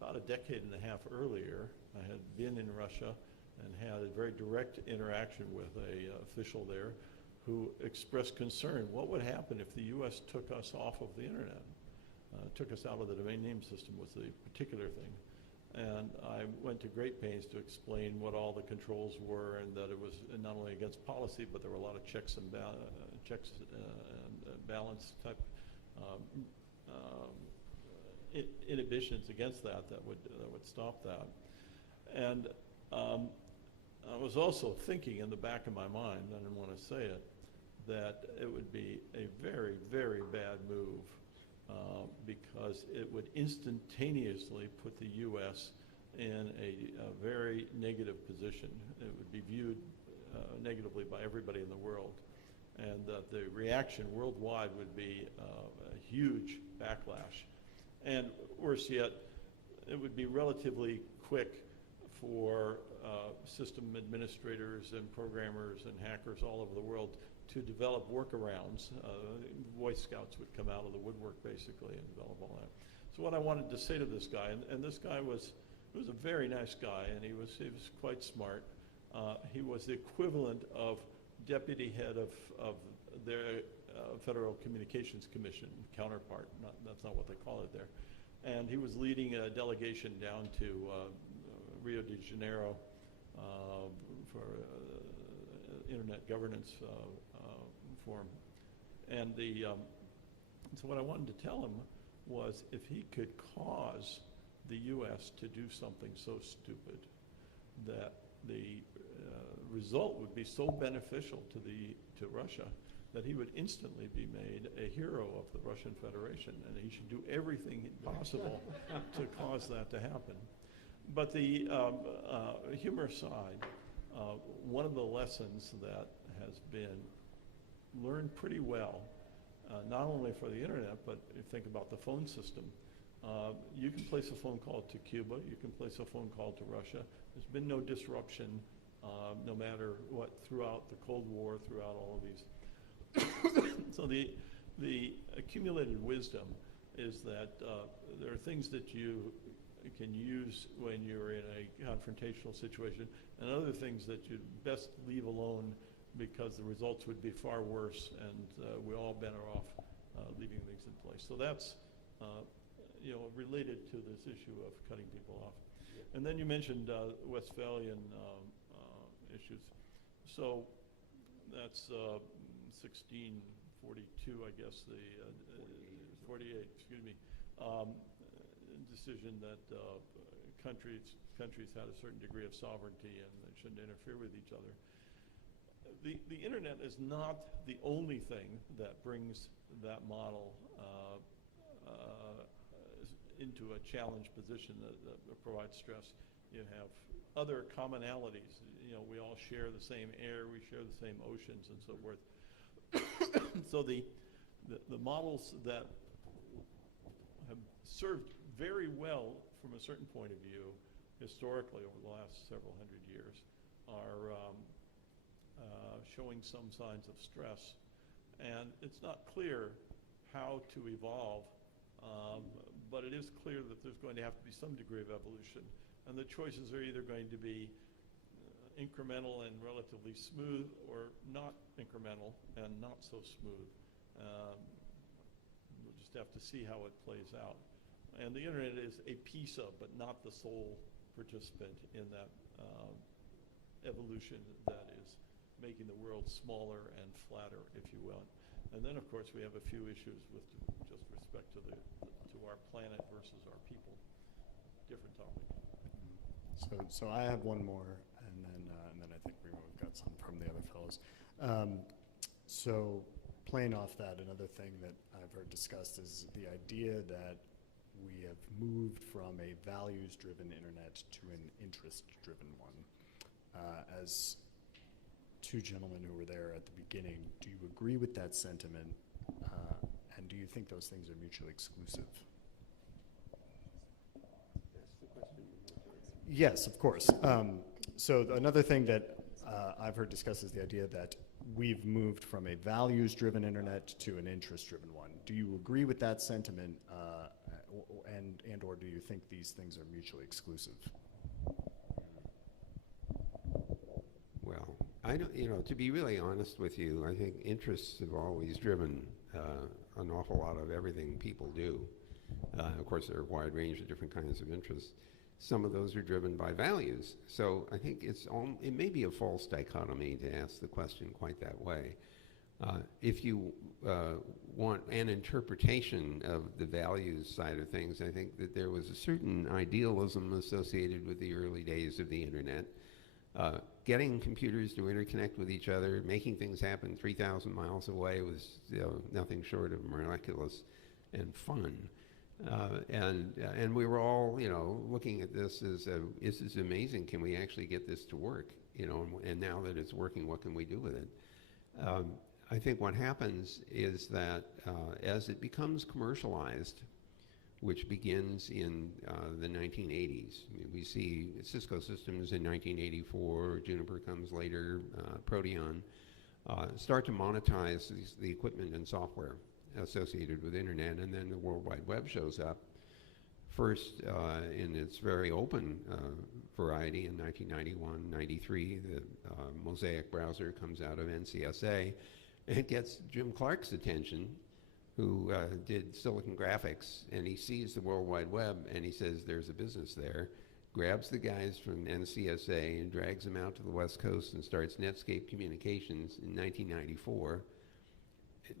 about a decade and a half earlier, I had been in Russia and had a very direct interaction with an official there who expressed concern. What would happen if the U.S. took us off of the internet? Took us out of the domain name system was the particular thing. And I went to great pains to explain what all the controls were, and that it was not only against policy, but there were a lot of checks and balance type inhibitions against that would stop that. And I was also thinking in the back of my mind, I didn't want to say it, that it would be a very, very bad move because it would instantaneously put the U.S. in a very negative position. It would be viewed negatively by everybody in the world, and that the reaction worldwide would be a huge backlash. And worse yet, it would be relatively quick for system administrators and programmers and hackers all over the world to develop workarounds. Boy Scouts would come out of the woodwork basically and develop all that. So what I wanted to say to this guy, and this guy was a very nice guy, and he was quite smart. He was the equivalent of deputy head of their Federal Communications Commission counterpart. That's not what they call it there. And he was leading a delegation down to Rio de Janeiro for Internet Governance Forum. And so what I wanted to tell him was, if he could cause the U.S. to do something so stupid, that the result would be so beneficial to Russia that he would instantly be made a hero of the Russian Federation, and he should do everything possible to cause that to happen. But the humor aside, one of the lessons that has been learned pretty well, not only for the internet, but if you think about the phone system, you can place a phone call to Cuba, you can place a phone call to Russia. There's been no disruption no matter what, throughout the Cold War, throughout all of these. So the accumulated wisdom is that there are things that you can use when you're in a confrontational situation, and other things that you'd best leave alone because the results would be far worse, and we're all better off leaving things in place. So that's related to this issue of cutting people off. And then you mentioned Westphalian issues. So that's 1642, I guess, the 48, excuse me, decision that countries had a certain degree of sovereignty and they shouldn't interfere with each other. The internet is not the only thing that brings that model into a challenge position that provides stress. You have other commonalities. We all share the same air, we share the same oceans, and so forth. So the models that have served very well from a certain point of view historically over the last several hundred years are showing some signs of stress. And it's not clear how to evolve, but it is clear that there's going to have to be some degree of evolution. And the choices are either going to be incremental and relatively smooth, or not incremental and not so smooth. We'll just have to see how it plays out. And the internet is a piece of, but not the sole participant in that evolution that is making the world smaller and flatter, if you will. And then, of course, we have a few issues with just respect to our planet versus our people. Different topic. So I have one more, and then I think we've got some from the other fellows. So playing off that, another thing that I've heard discussed is the idea that we have moved from a values-driven internet to an interest-driven one. As two gentlemen who were there at the beginning, do you agree with that sentiment? And do you think those things are mutually exclusive? That's the question. Yes, of course. So another thing that I've heard discussed is the idea that we've moved from a values-driven internet to an interest-driven one. Do you agree with that sentiment, and or do you think these things are mutually exclusive? Well, I don't. To be really honest with you, I think interests have always driven an awful lot of everything people do. Of course, there are a wide range of different kinds of interests. Some of those are driven by values. So I think it may be a false dichotomy to ask the question quite that way. If you want an interpretation of the values side of things, I think that there was a certain idealism associated with the early days of the internet. Getting computers to interconnect with each other, making things happen 3,000 miles away was nothing short of miraculous and fun. And we were all, looking at this as, this is amazing. Can we actually get this to work? And now that it's working, what can we do with it? I think what happens is that as it becomes commercialized, which begins in the 1980s, we see Cisco systems in 1984, Juniper comes later, Proteon, start to monetize the equipment and software associated with internet, and then the World Wide Web shows up. First, in its very open variety in 1991, 93, the Mosaic browser comes out of NCSA, and it gets Jim Clark's attention, who did Silicon Graphics, and he sees the World Wide Web, and he says there's a business there, grabs the guys from NCSA and drags them out to the West Coast and starts Netscape Communications in 1994,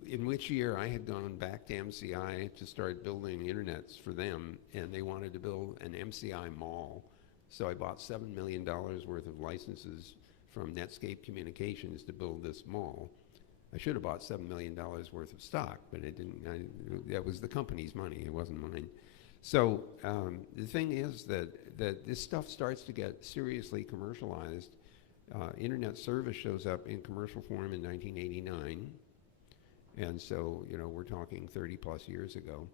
in which year I had gone back to MCI to start building internets for them, and they wanted to build an MCI mall. So I bought $7 million worth of licenses from Netscape Communications to build this mall. I should have bought $7 million worth of stock, but it didn't. That was the company's money. It wasn't mine. So the thing is that this stuff starts to get seriously commercialized. Internet service shows up in commercial form in 1989. And so, we're talking 30 plus years ago.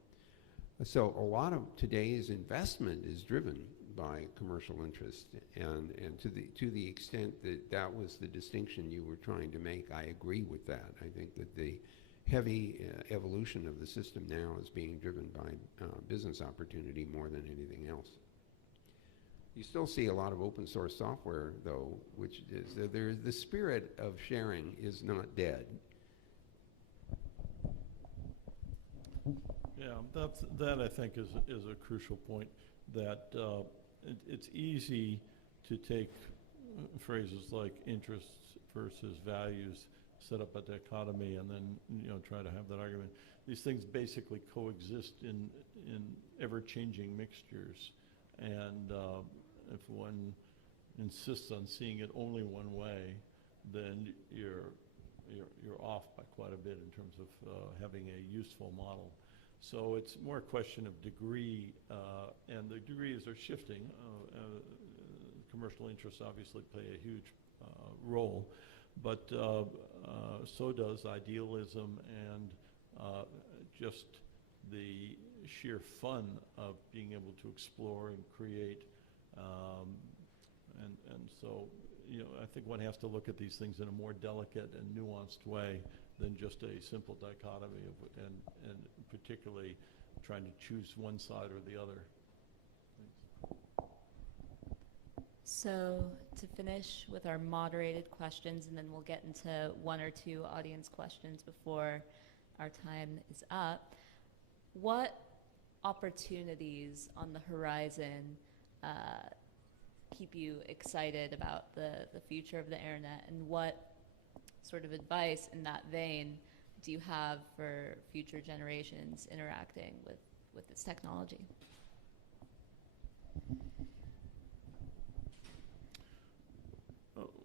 So a lot of today's investment is driven by commercial interest. And to the extent that that was the distinction you were trying to make, I agree with that. I think that the heavy evolution of the system now is being driven by business opportunity more than anything else. You still see a lot of open source software, though, which is the spirit of sharing is not dead. Yeah, that I think is a crucial point, that it's easy to take phrases like interests versus values, set up a dichotomy, and then try to have that argument. These things basically coexist in ever-changing mixtures, and if one insists on seeing it only one way, then you're off by quite a bit in terms of having a useful model. So it's more a question of degree, and the degrees are shifting. Commercial interests obviously play a huge role, but so does idealism and just the sheer fun of being able to explore and create. And so, I think one has to look at these things in a more delicate and nuanced way than just a simple dichotomy and particularly trying to choose one side or the other. Thanks. So to finish with our moderated questions, and then we'll get into one or two audience questions before our time is up. What opportunities on the horizon keep you excited about the future of the internet, and what sort of advice in that vein do you have for future generations interacting with this technology?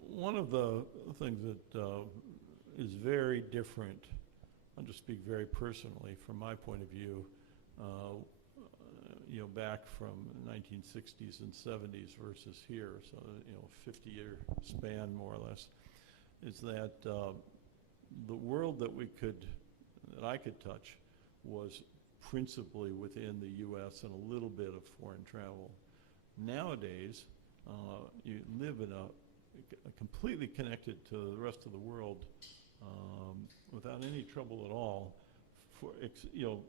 One of the things that is very different, I'll just speak very personally from my point of view, back from 1960s and 70s versus here, so 50-year span more or less, is that the world that I could touch was principally within the U.S. and a little bit of foreign travel. Nowadays, you live in a completely connected to the rest of the world without any trouble at all,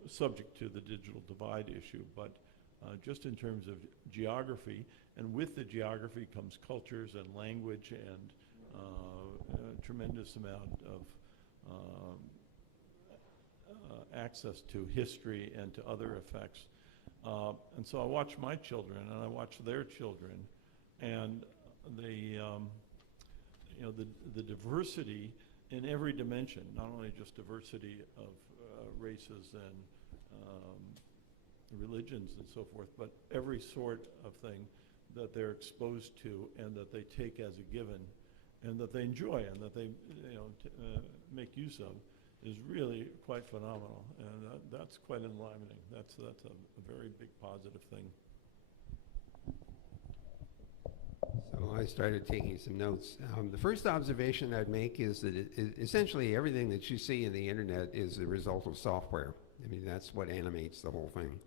subject to the digital divide issue, but just in terms of geography, and with the geography comes cultures and language and a tremendous amount of access to history and to other effects. And so I watch my children and I watch their children, and the diversity in every dimension, not only just diversity of races and religions and so forth, but every sort of thing that they're exposed to and that they take as a given and that they enjoy and that they make use of is really quite phenomenal, and that's quite enlivening. That's a very big positive thing. So I started taking some notes. The first observation I'd make is that essentially everything that you see in the internet is the result of software. I mean, that's what animates the whole thing.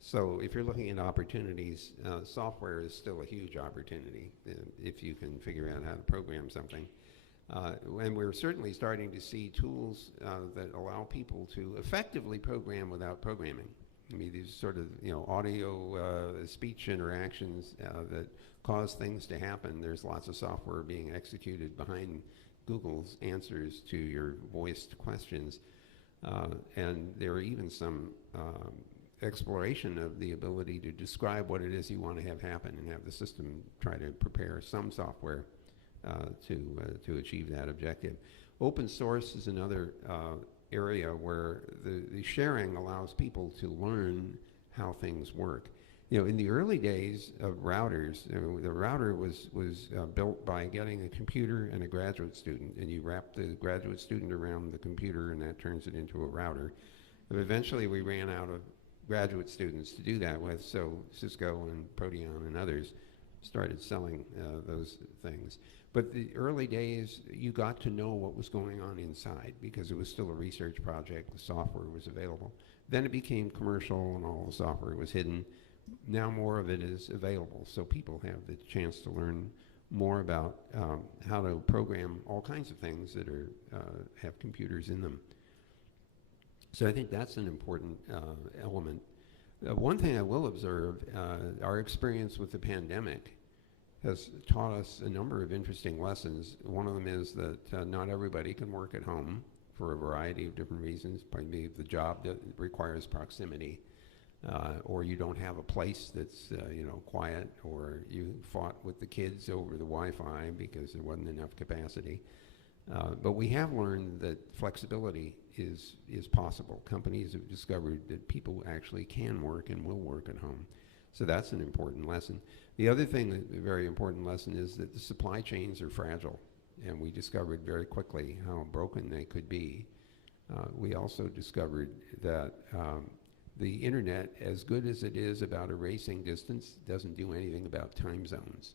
So if you're looking at opportunities, software is still a huge opportunity if you can figure out how to program something. And we're certainly starting to see tools that allow people to effectively program without programming. I mean, these sort of audio speech interactions that cause things to happen. There's lots of software being executed behind Google's answers to your voiced questions. And there are even some exploration of the ability to describe what it is you want to have happen and have the system try to prepare some software to achieve that objective. Open source is another area where the sharing allows people to learn how things work. In the early days of routers, the router was built by getting a computer and a graduate student, and you wrap the graduate student around the computer, and that turns it into a router. But eventually, we ran out of graduate students to do that with, so Cisco and Proteon and others started selling those things. But the early days, you got to know what was going on inside because it was still a research project. The software was available. Then it became commercial and all the software was hidden. now more of it is available, so people have the chance to learn more about how to program all kinds of things that are have computers in them. So I think that's an important element. One thing I will observe, our experience with the pandemic has taught us a number of interesting lessons. One of them is that not everybody can work at home for a variety of different reasons. Maybe the job that requires proximity, or you don't have a place that's quiet, or you fought with the kids over the Wi-Fi because there wasn't enough capacity. But we have learned that flexibility is possible. Companies have discovered that people actually can work and will work at home. So that's an important lesson. The other thing, a very important lesson, is that the supply chains are fragile, and we discovered very quickly how broken they could be. We also discovered that the internet, as good as it is about erasing distance, doesn't do anything about time zones.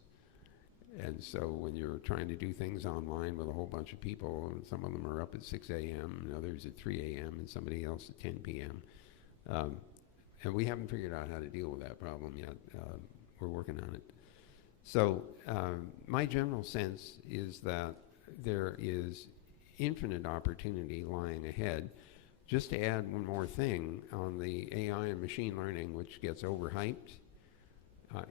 And so when you're trying to do things online with a whole bunch of people, and some of them are up at 6 a.m., and others at 3 a.m., and somebody else at 10 p.m., and we haven't figured out how to deal with that problem yet. We're working on it. So my general sense is that there is infinite opportunity lying ahead. Just to add one more thing on the AI and machine learning, which gets overhyped,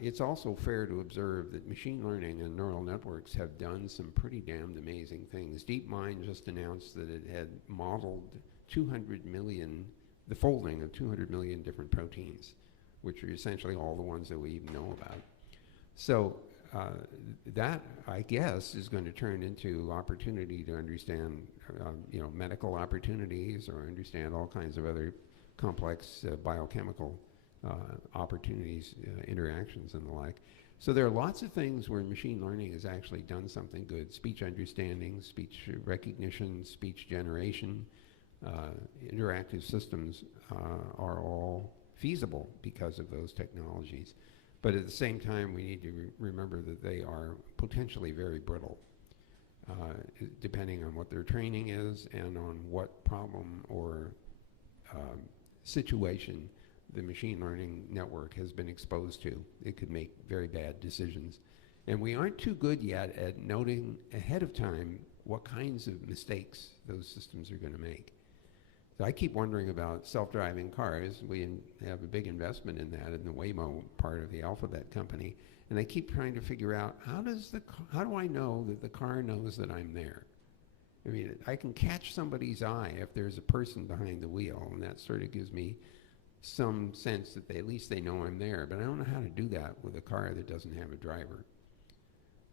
it's also fair to observe that machine learning and neural networks have done some pretty damned amazing things. DeepMind just announced that it had modeled 200 million, the folding of 200 million different proteins, which are essentially all the ones that we even know about. So that, I guess, is going to turn into opportunity to understand, medical opportunities, or understand all kinds of other complex biochemical opportunities, interactions, and the like. So there are lots of things where machine learning has actually done something good. Speech understanding, speech recognition, speech generation, interactive systems are all feasible because of those technologies. But at the same time, we need to remember that they are potentially very brittle, depending on what their training is and on what problem or situation the machine learning network has been exposed to. It could make very bad decisions. And we aren't too good yet at noting ahead of time what kinds of mistakes those systems are going to make. So I keep wondering about self-driving cars. We have a big investment in that in the Waymo part of the Alphabet company. And I keep trying to figure out, how do I know that the car knows that I'm there? I mean, I can catch somebody's eye if there's a person behind the wheel, and that sort of gives me some sense that at least they know I'm there. But I don't know how to do that with a car that doesn't have a driver.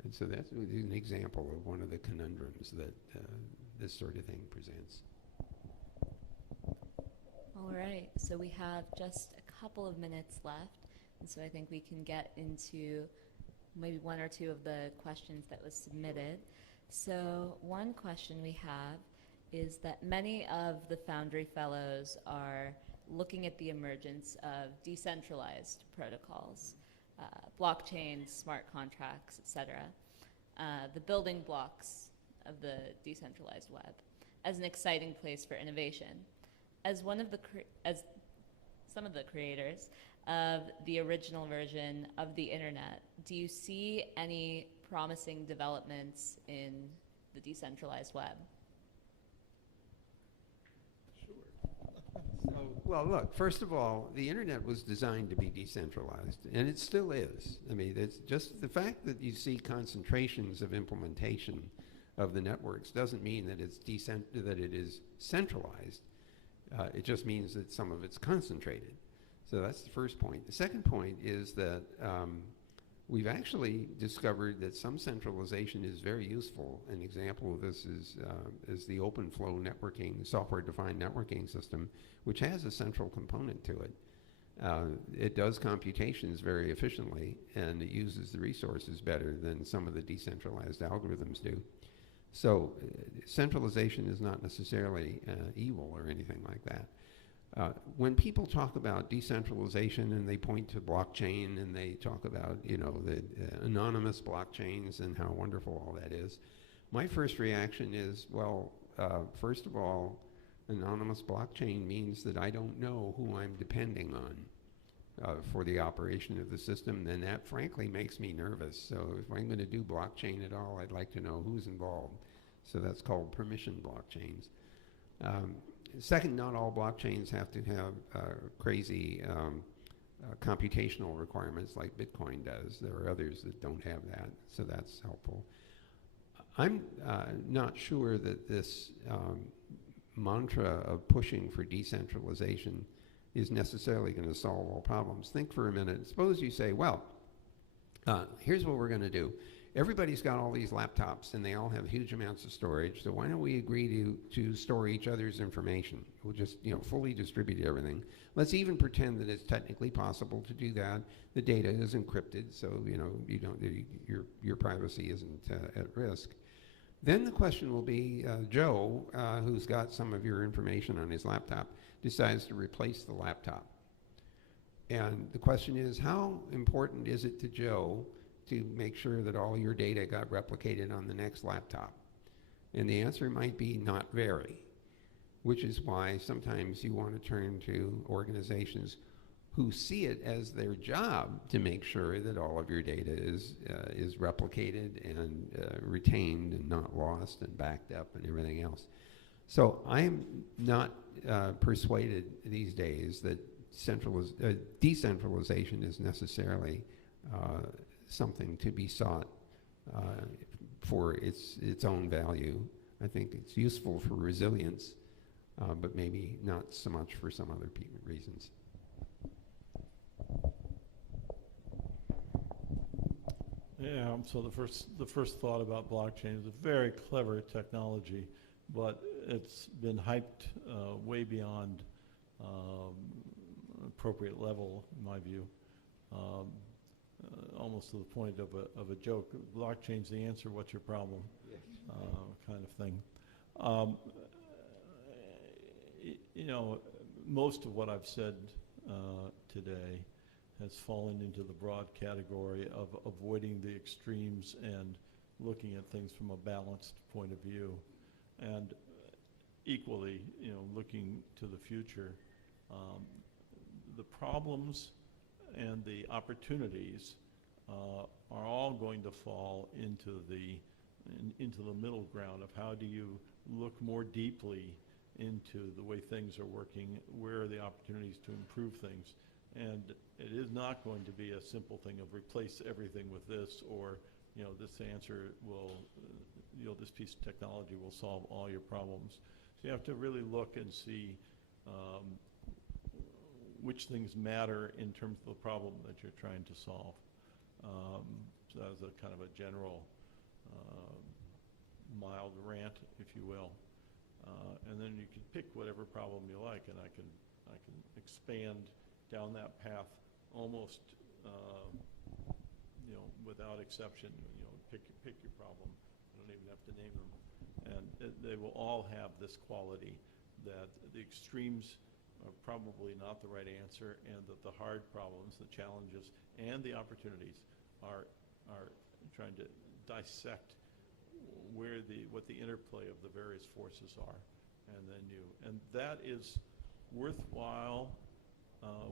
And so that's an example of one of the conundrums that this sort of thing presents. All right, so we have just a couple of minutes left, and so I think we can get into maybe one or two of the questions that was submitted. So one question we have is that many of the Foundry Fellows are looking at the emergence of decentralized protocols, blockchains, smart contracts, etc., the building blocks of the decentralized web, as an exciting place for innovation. As one of the as some of the creators of the original version of the internet, do you see any promising developments in the decentralized web? Well, look, first of all, the internet was designed to be decentralized, and it still is. I mean, it's just the fact that you see concentrations of implementation of the networks doesn't mean that that it is centralized. It just means that some of it's concentrated. So that's the first point. The second point is that we've actually discovered that some centralization is very useful. An example of this is the open flow networking, software-defined networking system, which has a central component to it. It does computations very efficiently, and it uses the resources better than some of the decentralized algorithms do. So centralization is not necessarily evil or anything like that. When people talk about decentralization and they point to blockchain and they talk about, the anonymous blockchains and how wonderful all that is, my first reaction is, well, first of all, anonymous blockchain means that I don't know who I'm depending on. for the operation of the system, then that frankly makes me nervous. So if I'm going to do blockchain at all, I'd like to know who's involved. So that's called permission blockchains. Second, not all blockchains have to have crazy computational requirements like Bitcoin does. There are others that don't have that, so that's helpful. I'm not sure that this mantra of pushing for decentralization is necessarily going to solve all problems. Think for a minute. Suppose you say, well, here's what we're going to do. Everybody's got all these laptops and they all have huge amounts of storage, so why don't we agree to store each other's information? We'll just fully distribute everything. Let's even pretend that it's technically possible to do that. The data is encrypted, so your privacy isn't at risk. Then the question will be, Joe, who's got some of your information on his laptop, decides to replace the laptop. And the question is, how important is it to Joe to make sure that all your data got replicated on the next laptop? And the answer might be not very, which is why sometimes you want to turn to organizations who see it as their job to make sure that all of your data is replicated and retained and not lost and backed up and everything else. So I'm not persuaded these days that decentralization is necessarily something to be sought for its own value. I think it's useful for resilience, but maybe not so much for some other reasons. Yeah, so the first thought about blockchain is a very clever technology, but it's been hyped way beyond appropriate level, in my view, almost to the point of a joke. Blockchain's the answer, what's your problem? Kind of thing. Most of what I've said today has fallen into the broad category of avoiding the extremes and looking at things from a balanced point of view. And equally, looking to the future, the problems and the opportunities are all going to fall into the middle ground of how do you look more deeply into the way things are working, where are the opportunities to improve things. And it is not going to be a simple thing of replace everything with this, or this answer will, this piece of technology will solve all your problems. So you have to really look and see which things matter in terms of the problem that you're trying to solve. So as a kind of a general mild rant, if you will. And then you can pick whatever problem you like, and I can expand down that path almost without exception. Pick your problem. I don't even have to name them, and they will all have this quality that the extremes are probably not the right answer, and that the hard problems, the challenges, and the opportunities are trying to dissect what the interplay of the various forces are, and that is worthwhile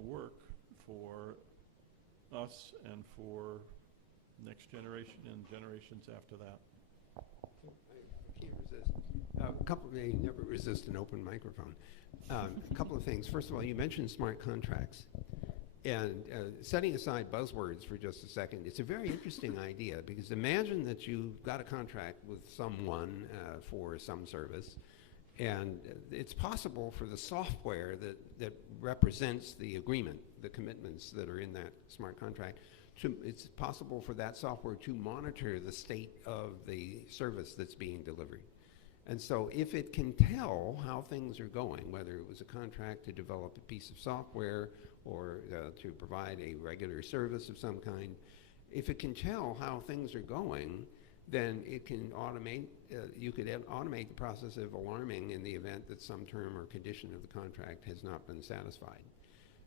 work for us and for next generation and generations after that. I can't resist. They never resist an open microphone. A couple of things. First of all, you mentioned smart contracts. And setting aside buzzwords for just a second, it's a very interesting idea, because imagine that you've got a contract with someone for some service, and it's possible for the software that represents the agreement, the commitments that are in that smart contract, it's possible for that software to monitor the state of the service that's being delivered. And so if it can tell how things are going, whether it was a contract to develop a piece of software or to provide a regular service of some kind, if it can tell how things are going, then it can automate, you could automate the process of alarming in the event that some term or condition of the contract has not been satisfied.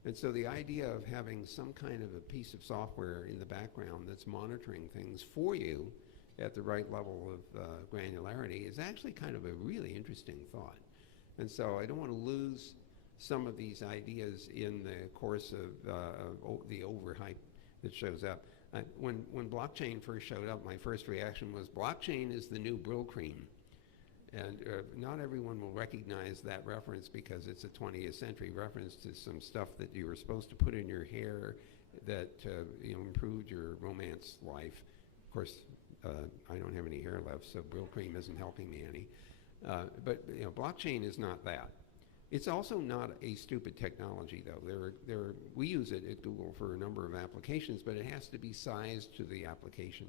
And so the idea of having some kind of a piece of software in the background that's monitoring things for you at the right level of granularity is actually kind of a really interesting thought. And so I don't want to lose some of these ideas in the course of the overhype that shows up. When blockchain first showed up, my first reaction was, blockchain is the new Brill cream. And not everyone will recognize that reference because it's a 20th century reference to some stuff that you were supposed to put in your hair that improved your romance life. Of course, I don't have any hair left, so Brill cream isn't helping me any. But blockchain is not that. It's also not a stupid technology, though. We use it at Google for a number of applications, but it has to be sized to the application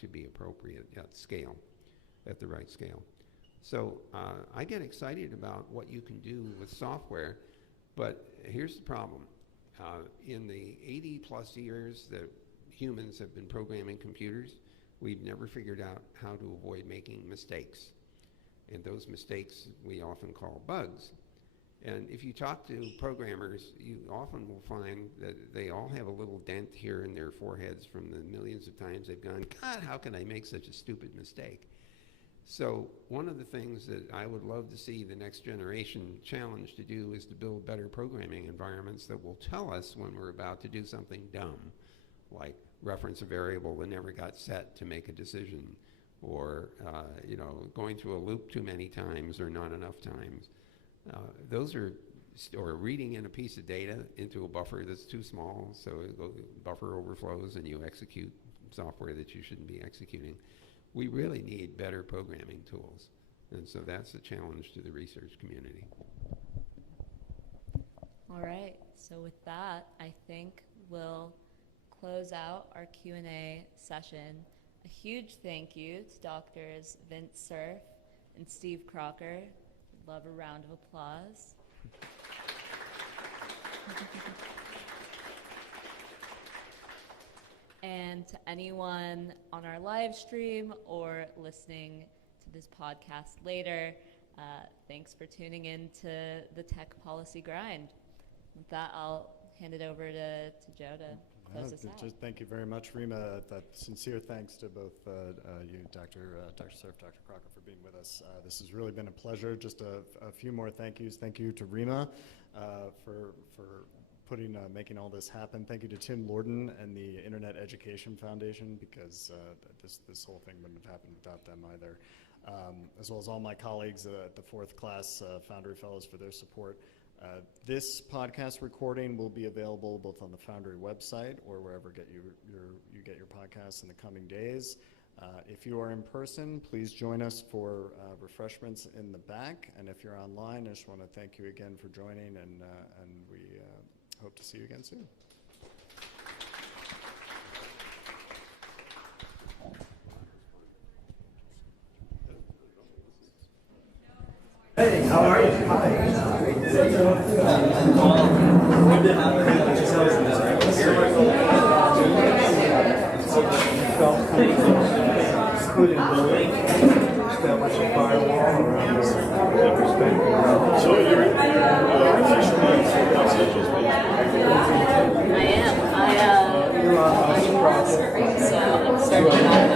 to be appropriate at scale, at the right scale. So I get excited about what you can do with software, but here's the problem. In the 80 plus years that humans have been programming computers, we've never figured out how to avoid making mistakes. And those mistakes we often call bugs. And if you talk to programmers, you often will find that they all have a little dent here in their foreheads from the millions of times they've gone, God, how can I make such a stupid mistake? So one of the things that I would love to see the next generation challenged to do is to build better programming environments that will tell us when we're about to do something dumb, like reference a variable that never got set to make a decision, or going through a loop too many times or not enough times. Or reading in a piece of data into a buffer that's too small, so buffer overflows and you execute software that you shouldn't be executing. We really need better programming tools. And so that's a challenge to the research community. All right, so with that, I think we'll close out our Q&A session. A huge thank you to Doctors Vint Cerf and Steve Crocker. Love a round of applause. And to anyone on our live stream or listening to this podcast later, thanks for tuning in to the Tech Policy Grind. With that, I'll hand it over to Joe to close us out. Just thank you very much, Rima. Sincere thanks to both you, Dr. Cerf, Dr. Crocker, for being with us. This has really been a pleasure. Just a few more thank yous. Thank you to Rima for making all this happen. Thank you to Tim Lorden and the Internet Education Foundation, because this whole thing wouldn't have happened without them either. As well as all my colleagues at the fourth class Foundry Fellows for their support. This podcast recording will be available both on the Foundry website or wherever you get your podcasts in the coming days. If you are in person, please join us for refreshments in the back. And if you're online, I just want to thank you again for joining, and we hope to see you again soon. Hey, how are you? Hi. Including building, establish a firewall around your perspective. So you're officially Los Angeles based? I am. I'm so I'm starting out